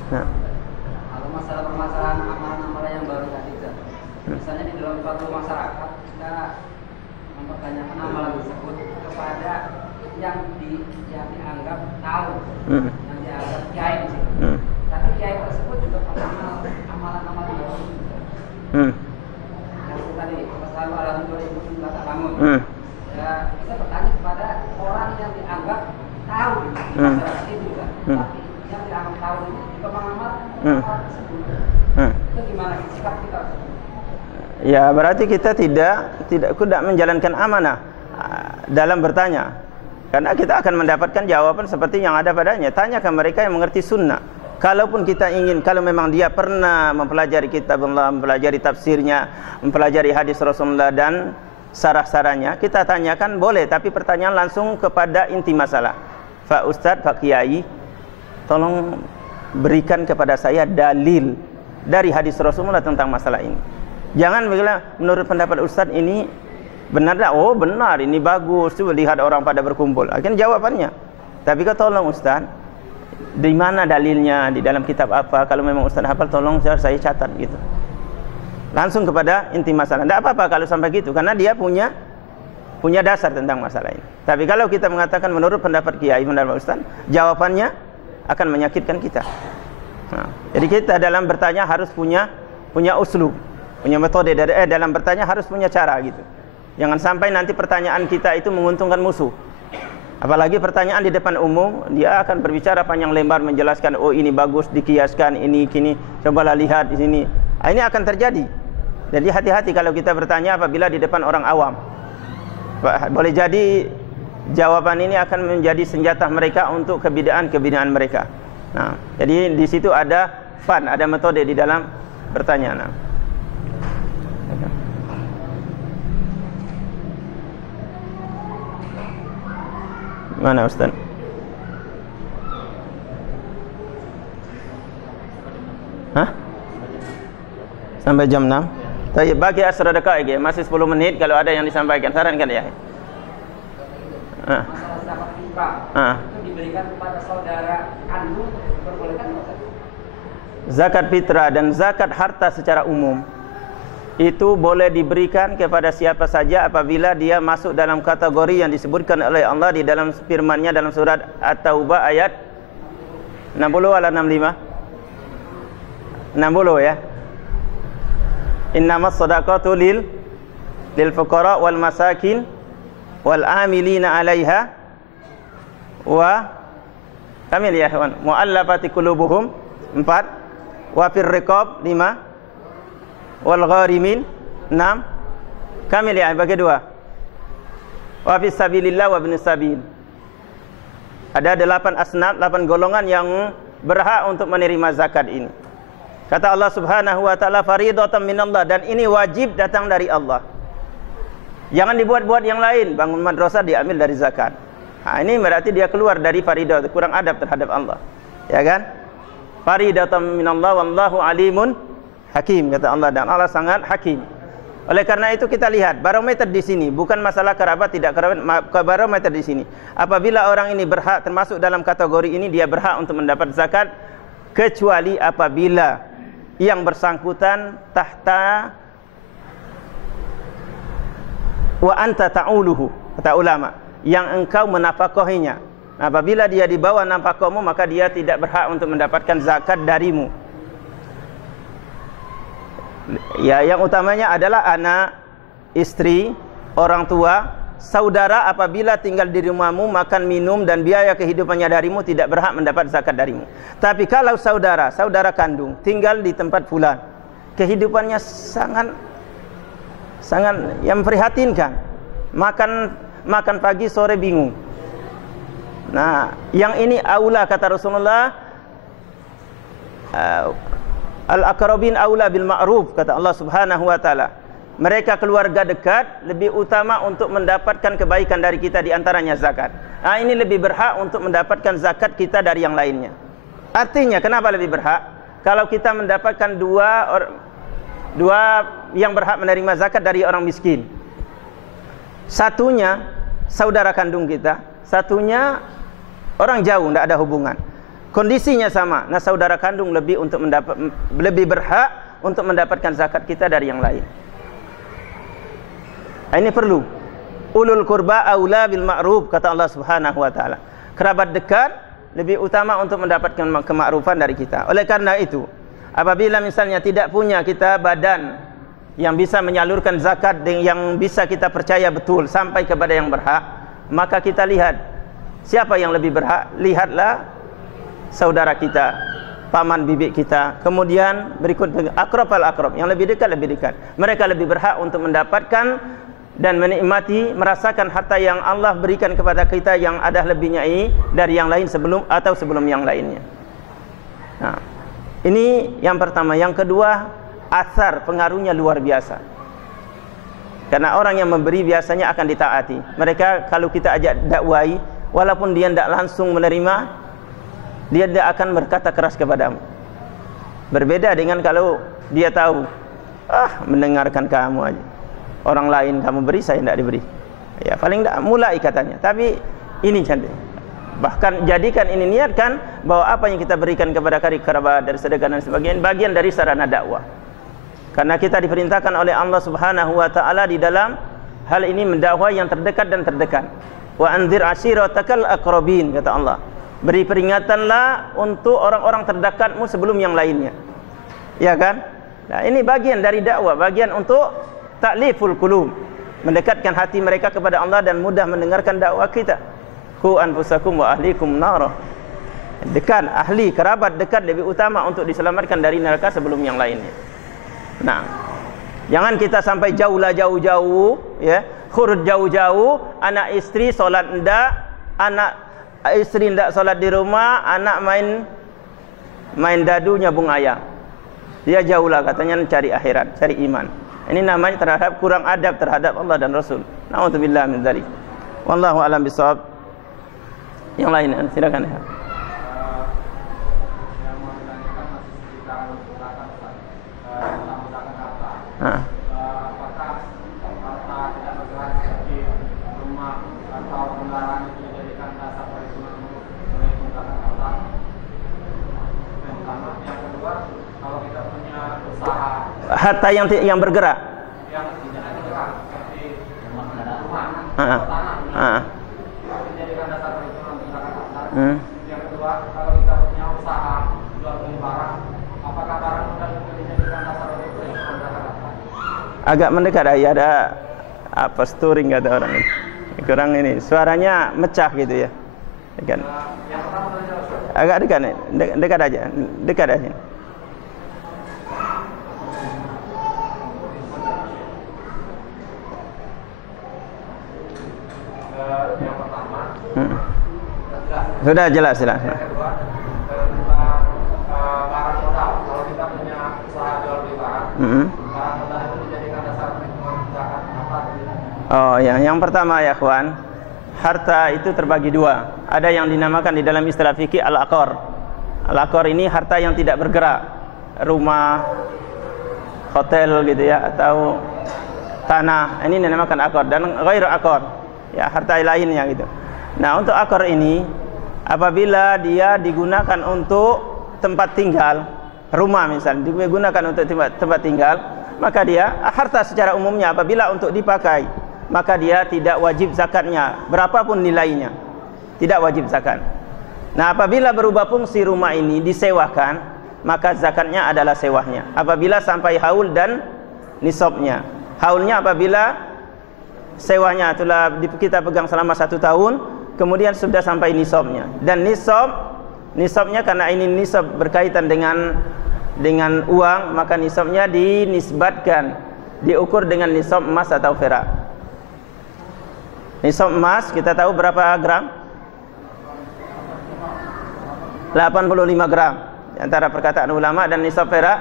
Nah. Kalau masalah permasalahan amalan-amalan yang baru tadi, misalnya di dalam suatu masyarakat kita mempertanyakan amalan tersebut kepada yang dianggap tahu, yang dianggap kiai di situ. Tapi kiai tersebut juga mengamal amalan-amalan baru. Yang tadi selalu alami 2019 bangun. Ya, kita bertanya kepada orang yang dianggap tahu di masyarakat itu juga. Tapi yang dianggap tahu ini juga mengamal amalan tersebut. Itu gimana sikap kita? Ya, berarti kita tidak menjalankan amanah dalam bertanya. Karena kita akan mendapatkan jawaban seperti yang ada padanya. Tanyakan mereka yang mengerti sunnah. Kalaupun kita ingin, kalau memang dia pernah mempelajari kitab Allah, mempelajari tafsirnya, mempelajari hadis Rasulullah dan sarah-sarahnya, kita tanyakan boleh, tapi pertanyaan langsung kepada inti masalah. Pak Ustadz, Pak Kiai, tolong berikan kepada saya dalil dari hadis Rasulullah tentang masalah ini. Jangan bilang menurut pendapat Ustadz ini benar tak? Oh benar, ini bagus. Coba lihat orang pada berkumpul. Akan jawabannya. Tapi kau tolong Ustadz, di mana dalilnya, di dalam kitab apa? Kalau memang Ustadz hafal, tolong saya catat gitu. Langsung kepada inti masalah. Tidak apa-apa kalau sampai gitu, karena dia punya dasar tentang masalah ini. Tapi kalau kita mengatakan menurut pendapat Kiai, mendapat Ustadz, jawabannya akan menyakitkan kita. Nah, jadi kita dalam bertanya harus punya uslub, punya metode. Dalam bertanya harus punya cara gitu. Jangan sampai nanti pertanyaan kita itu menguntungkan musuh. Apalagi pertanyaan di depan umum, dia akan berbicara panjang lebar menjelaskan, oh ini bagus dikiaskan, ini kini, cobalah lihat di sini. Ini akan terjadi. Jadi hati-hati kalau kita bertanya apabila di depan orang awam. Boleh jadi jawaban ini akan menjadi senjata mereka untuk kebidaan mereka. Nah, jadi di situ ada ada metode di dalam bertanya. Nah. Mana Ustaz? Hah? Sampai jam 6? Tapi bagi asar dekat lagi, masih 10 menit kalau ada yang disampaikan. Sarankan ya. Masalah zakat fitrah itu diberikan kepada saudara kandung, diperbolehkan Ustaz? Zakat fitrah dan zakat harta secara umum itu boleh diberikan kepada siapa saja apabila dia masuk dalam kategori yang disebutkan oleh Allah di dalam firman-Nya dalam surat At-Taubah ayat 60 atau 65? 60 ya. Innamas shadaqatu lil fuqara wal masakin wal amilina 'alaiha wa kamil ya ikhwan, mu'allafati qulubuhum 4, wa fir riqab 5, wal gharimin 6, kamil ya bagi 2, wa fis sabilillah wa ibnis sabil. Ada 8 asnaf, 8 golongan yang berhak untuk menerima zakat ini. Kata Allah Subhanahu wa taala, faridatan minallah, dan ini wajib datang dari Allah. Jangan dibuat-buat yang lain. Bangun madrasah diambil dari zakat. Nah, ini berarti dia keluar dari faridah, kurang adab terhadap Allah. Ya kan? Faridatan minallah wallahu alimun hakim, kata Allah, dan Allah sangat hakim. Oleh karena itu kita lihat barometer di sini bukan masalah kerabat tidak kerabat, barometer di sini. Apabila orang ini berhak termasuk dalam kategori ini, dia berhak untuk mendapat zakat, kecuali apabila yang bersangkutan tahta wa anta ta'uluhu, kata ulama, yang engkau menafkahinya. Apabila dia di bawah nafkahmu, maka dia tidak berhak untuk mendapatkan zakat darimu. Ya, yang utamanya adalah anak, istri, orang tua, saudara. Apabila tinggal di rumahmu, makan, minum dan biaya kehidupannya darimu, tidak berhak mendapat zakat darimu. Tapi kalau saudara kandung tinggal di tempat fulan, kehidupannya sangat yang memprihatinkan, makan pagi sore bingung. Nah, yang ini aula, kata Rasulullah, al-aqrabin aula bil ma'ruf, kata Allah Subhanahu wa taala. Mereka keluarga dekat lebih utama untuk mendapatkan kebaikan dari kita, di antaranya zakat. Nah, ini lebih berhak untuk mendapatkan zakat kita dari yang lainnya. Artinya kenapa lebih berhak? Kalau kita mendapatkan dua yang berhak menerima zakat dari orang miskin. Satunya saudara kandung kita, satunya orang jauh, tidak ada hubungan. Kondisinya sama. Nah, saudara kandung lebih berhak untuk mendapatkan zakat kita dari yang lain. Ini perlu. Ulul qurba aula bil ma'ruf, kata Allah Subhanahu wa taala. Kerabat dekat lebih utama untuk mendapatkan kemakrufan dari kita. Oleh karena itu, apabila misalnya tidak punya kita badan yang bisa menyalurkan zakat yang bisa kita percaya betul sampai kepada yang berhak, maka kita lihat siapa yang lebih berhak. Lihatlah saudara kita paman bibi kita. Kemudian berikut akrab al-akrab, yang lebih dekat lebih dekat. Mereka lebih berhak untuk mendapatkan dan menikmati, merasakan harta yang Allah berikan kepada kita yang ada lebihnya ini dari yang lain sebelum atau sebelum yang lainnya. Nah, ini yang pertama. Yang kedua, asar pengaruhnya luar biasa. Karena orang yang memberi biasanya akan ditaati. Mereka kalau kita ajak dakwai, walaupun dia tidak langsung menerima, dia tidak akan berkata keras kepadamu. Berbeda dengan kalau dia tahu, mendengarkan kamu aja. Orang lain kamu beri, saya tidak diberi. Ya, paling tidak mulai katanya. Tapi ini cantik. Bahkan jadikan ini, niatkan bahwa apa yang kita berikan kepada karib kerabat dari sedekah dan sebagainya bagian dari sarana dakwah. Karena kita diperintahkan oleh Allah Subhanahu wa taala di dalam hal ini mendakwah yang terdekat dan terdekat. Wa anzir ashiratakal aqrabin, kata Allah. Beri peringatanlah untuk orang-orang terdekatmu sebelum yang lainnya. Ya kan? Nah, ini bagian dari dakwah, bagian untuk ta'liful qulub, mendekatkan hati mereka kepada Allah dan mudah mendengarkan dakwah kita. Qu anfusakum wa ahlikum nar. Dekat ahli kerabat dekat lebih utama untuk diselamatkan dari neraka sebelum yang lainnya. Nah, jangan kita sampai jauh-jauh ya, khurud jauh-jauh, anak istri solat ndak, anak istri ndak solat di rumah, anak main dadu nyabung ayam. Dia jauhlah katanya cari akhirat, cari iman. Ini namanya terhadap kurang adab terhadap Allah dan Rasul. Na'udzubillah min dzalik. Wallahu a'lam bishawab. Yang lain silakan ya. Yang mau ditanyakan masih sekitar silakan Ustaz. Menggunakan harta. Apakah harta tidak bergerak seperti rumah atau kendaraan itu dijadikan dasar perhitungan untuk menggunakan harta? Yang pertama, yang kedua, kalau kita punya usaha harta yang bergerak, yang tidak bergerak seperti rumah, tanah, dijadikan dasar perhitungan menggunakan harta. Yang kedua, kalau kita punya usaha jual beli barang, apakah barang modal itu dijadikan dasar untuk perhitungan menggunakan harta? agak mendekat ya, ada apa storing kata orang ini. Kurang ini, suaranya mecah gitu ya. Dekat. Yang pertama saja, Agak dekat nih, dekat aja, dekat aja. yang pertama, Sudah jelas. yang kedua, tentang barang modal. Kalau kita punya usaha jual beli barang, barang modal itu dijadikan dasar perhitungan menggunakan harta. Oh, yang pertama ya kawan, harta itu terbagi dua. Ada yang dinamakan di dalam istilah fikih al-aqar. Al-aqar ini harta yang tidak bergerak, rumah, hotel gitu ya, atau tanah. Ini dinamakan aqar dan ghairu aqar, ya harta lainnya gitu. Nah, untuk aqar ini apabila dia digunakan untuk tempat tinggal, rumah misalnya digunakan untuk tempat tinggal, maka dia harta secara umumnya apabila untuk dipakai, maka dia tidak wajib zakatnya berapapun nilainya, tidak wajib zakat. Nah, apabila berubah fungsi rumah ini disewakan, maka zakatnya adalah sewahnya apabila sampai haul dan nisabnya. Haulnya apabila sewanya itulah kita pegang selama 1 tahun, kemudian sudah sampai nisabnya. Dan nisabnya karena ini nisab berkaitan dengan uang, maka nisabnya dinisbatkan, diukur dengan nisab emas atau perak. Nisab emas kita tahu berapa gram? 85 gram antara perkataan ulama. Dan nisab perak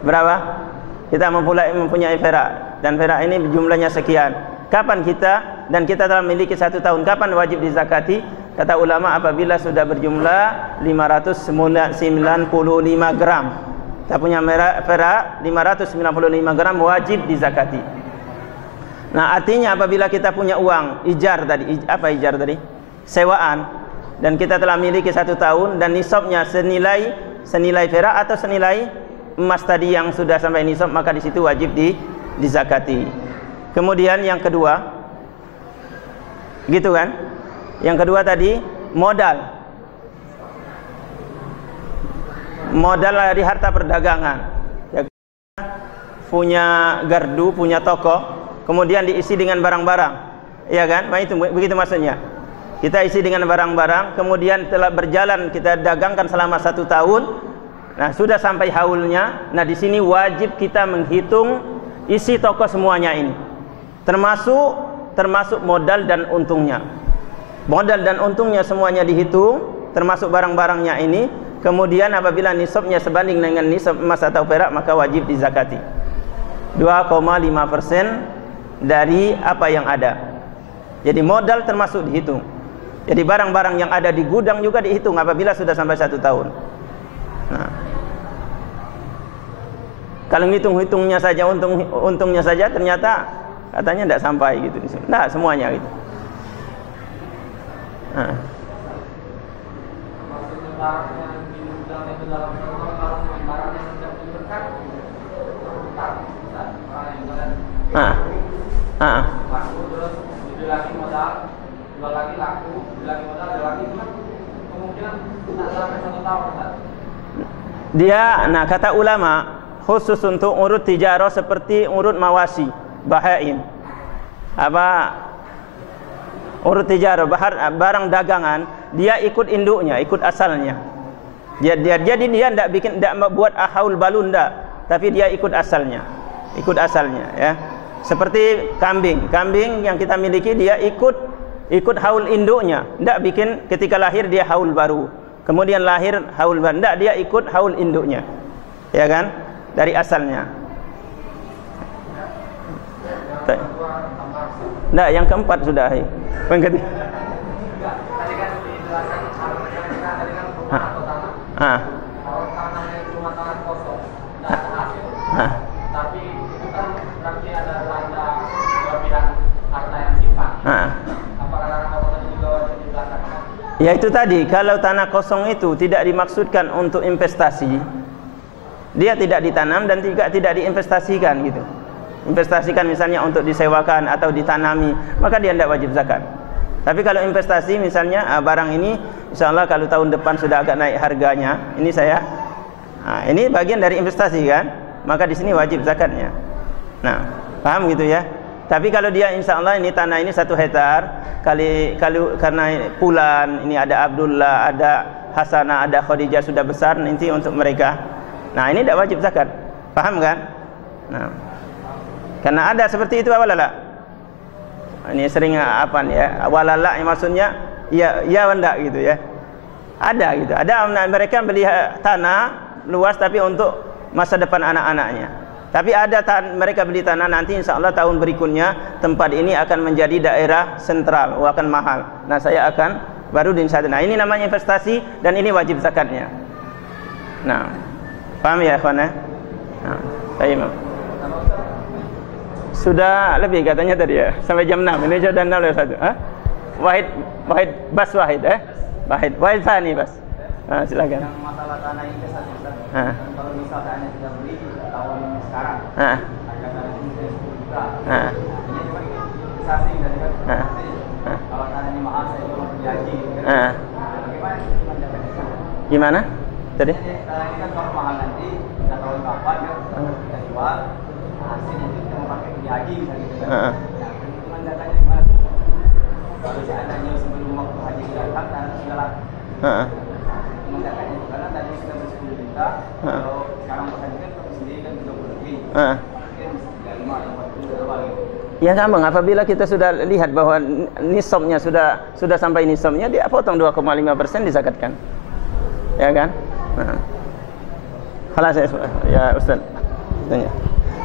berapa? Kita mempunyai perak, dan perak ini jumlahnya sekian. Kapan kita telah memiliki 1 tahun, kapan wajib dizakati? Kata ulama apabila sudah berjumlah 595 gram. Kita punya perak 595 gram wajib dizakati. Nah, artinya apabila kita punya uang ijar tadi, apa ijar tadi? Sewaan, dan kita telah memiliki 1 tahun dan nisabnya senilai perak atau senilai emas tadi yang sudah sampai nisab, maka di situ wajib dizakati. Kemudian yang kedua, gitu kan? Yang kedua tadi modal dari harta perdagangan. Ya, punya gardu, punya toko, kemudian diisi dengan barang-barang, ya kan? Nah, itu begitu maksudnya. kita isi dengan barang-barang, kemudian telah berjalan kita dagangkan selama 1 tahun. Nah, sudah sampai haulnya. Nah, di sini wajib kita menghitung isi toko semuanya ini. Termasuk modal dan untungnya. Modal dan untungnya semuanya dihitung, termasuk barang-barangnya ini. Kemudian apabila nisabnya sebanding dengan nisab emas atau perak, maka wajib dizakati. 2,5% dari apa yang ada. Jadi modal termasuk dihitung. Jadi barang-barang yang ada di gudang juga dihitung apabila sudah sampai 1 tahun. Nah, kalau hitung-hitungnya saja, untungnya saja ternyata katanya tidak sampai gitu. Nah, semuanya gitu. Nah. Dia, nah kata ulama, khusus untuk urut tijarah seperti urut mawasi, bahaim. Apa urut tijarah, barang dagangan, dia ikut induknya, ikut asalnya. Jadi dia tidak buat haul balun, tapi dia ikut asalnya. Ikut asalnya ya. Seperti kambing yang kita miliki, dia ikut haul induknya. Tidak bikin ketika lahir dia haul baru. Kemudian lahir haul banda, dia ikut haul induknya, ya kan, dari asalnya. Nah, yang keempat sudah. Tadi kan dijelaskan tadi kan kalau tanahnya cuma tanah kosong, tidak ada hasil. Tapi itu kan berarti ada tanda jaminan harta yang simpan. Apakah tanah kosong juga wajib dijelaskan? Ya itu tadi, kalau tanah kosong itu tidak dimaksudkan untuk investasi, dia tidak ditanam dan tidak diinvestasikan gitu. Investasikan misalnya untuk disewakan atau ditanami, maka dia tidak wajib zakat. Tapi kalau investasi misalnya barang ini insyaallah kalau tahun depan sudah agak naik harganya, ini ini bagian dari investasi kan, maka di sini wajib zakatnya. Nah, paham gitu ya. Tapi kalau dia insyaallah ini tanah ini 1 hektar, kalau karena Pulan, ini ada Abdullah, ada Hasanah, ada Khadijah sudah besar nanti untuk mereka. Nah, ini tidak wajib zakat. Paham kan? Nah, karena ada seperti itu awalala. Ini sering apa nih ya? Awalala yang maksudnya ya enggak gitu ya. Ada gitu. Ada mereka beli tanah luas tapi untuk masa depan anak-anaknya. Tapi ada mereka beli tanah nanti insyaallah tahun berikutnya tempat ini akan menjadi daerah sentral, akan mahal. Nah, saya akan baru diinsyaallah. Nah, ini namanya investasi dan ini wajib zakatnya. Nah, paham ya ikhwan ya? Nah, baik. Sudah lebih katanya tadi ya, sampai jam 6. Ini sudah 6:01. Wahid bas Wahid Wahid Thani bas. Silakan. Yang masalah tanah investasi Ustaz. Kalau misalnya kita beli tahun sekarang. Harga tanah ini 10 juta. Ini cuma investasi dari kan. Kalau tanahnya mahal saya belum dihaji kan. Bagaimana menjadikan? Gimana? Tadi? Tanah ini kan kalau mahal nanti kita tahun kapan ya kita jual. Hasilnya itu kita mau pakai dihaji misalnya gitu kan. Nah, perhitungan datanya gimana? Kalau seandainya sebelum waktu haji datang tanah sudah laku. Mendatangnya karena tadi sudah ber-10 juta, kalau sekarang perhatikan kalau sendiri kan 30 lebih. Mungkin 35 atau 40 juta gitu. Ya gampang, apabila kita sudah lihat bahwa nisabnya sudah sampai nisabnya, dia potong 2,5% dizakatkan. Ya kan? Khalas ya Ustaz. Tanya.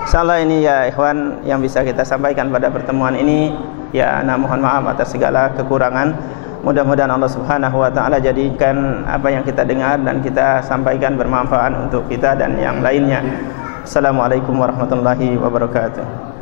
Insyaallah ini ya ikhwan yang bisa kita sampaikan pada pertemuan ini. Ya, mohon maaf atas segala kekurangan. Mudah-mudahan Allah Subhanahu wa taala jadikan apa yang kita dengar dan kita sampaikan bermanfaat untuk kita dan yang lainnya. Assalamualaikum warahmatullahi wabarakatuh.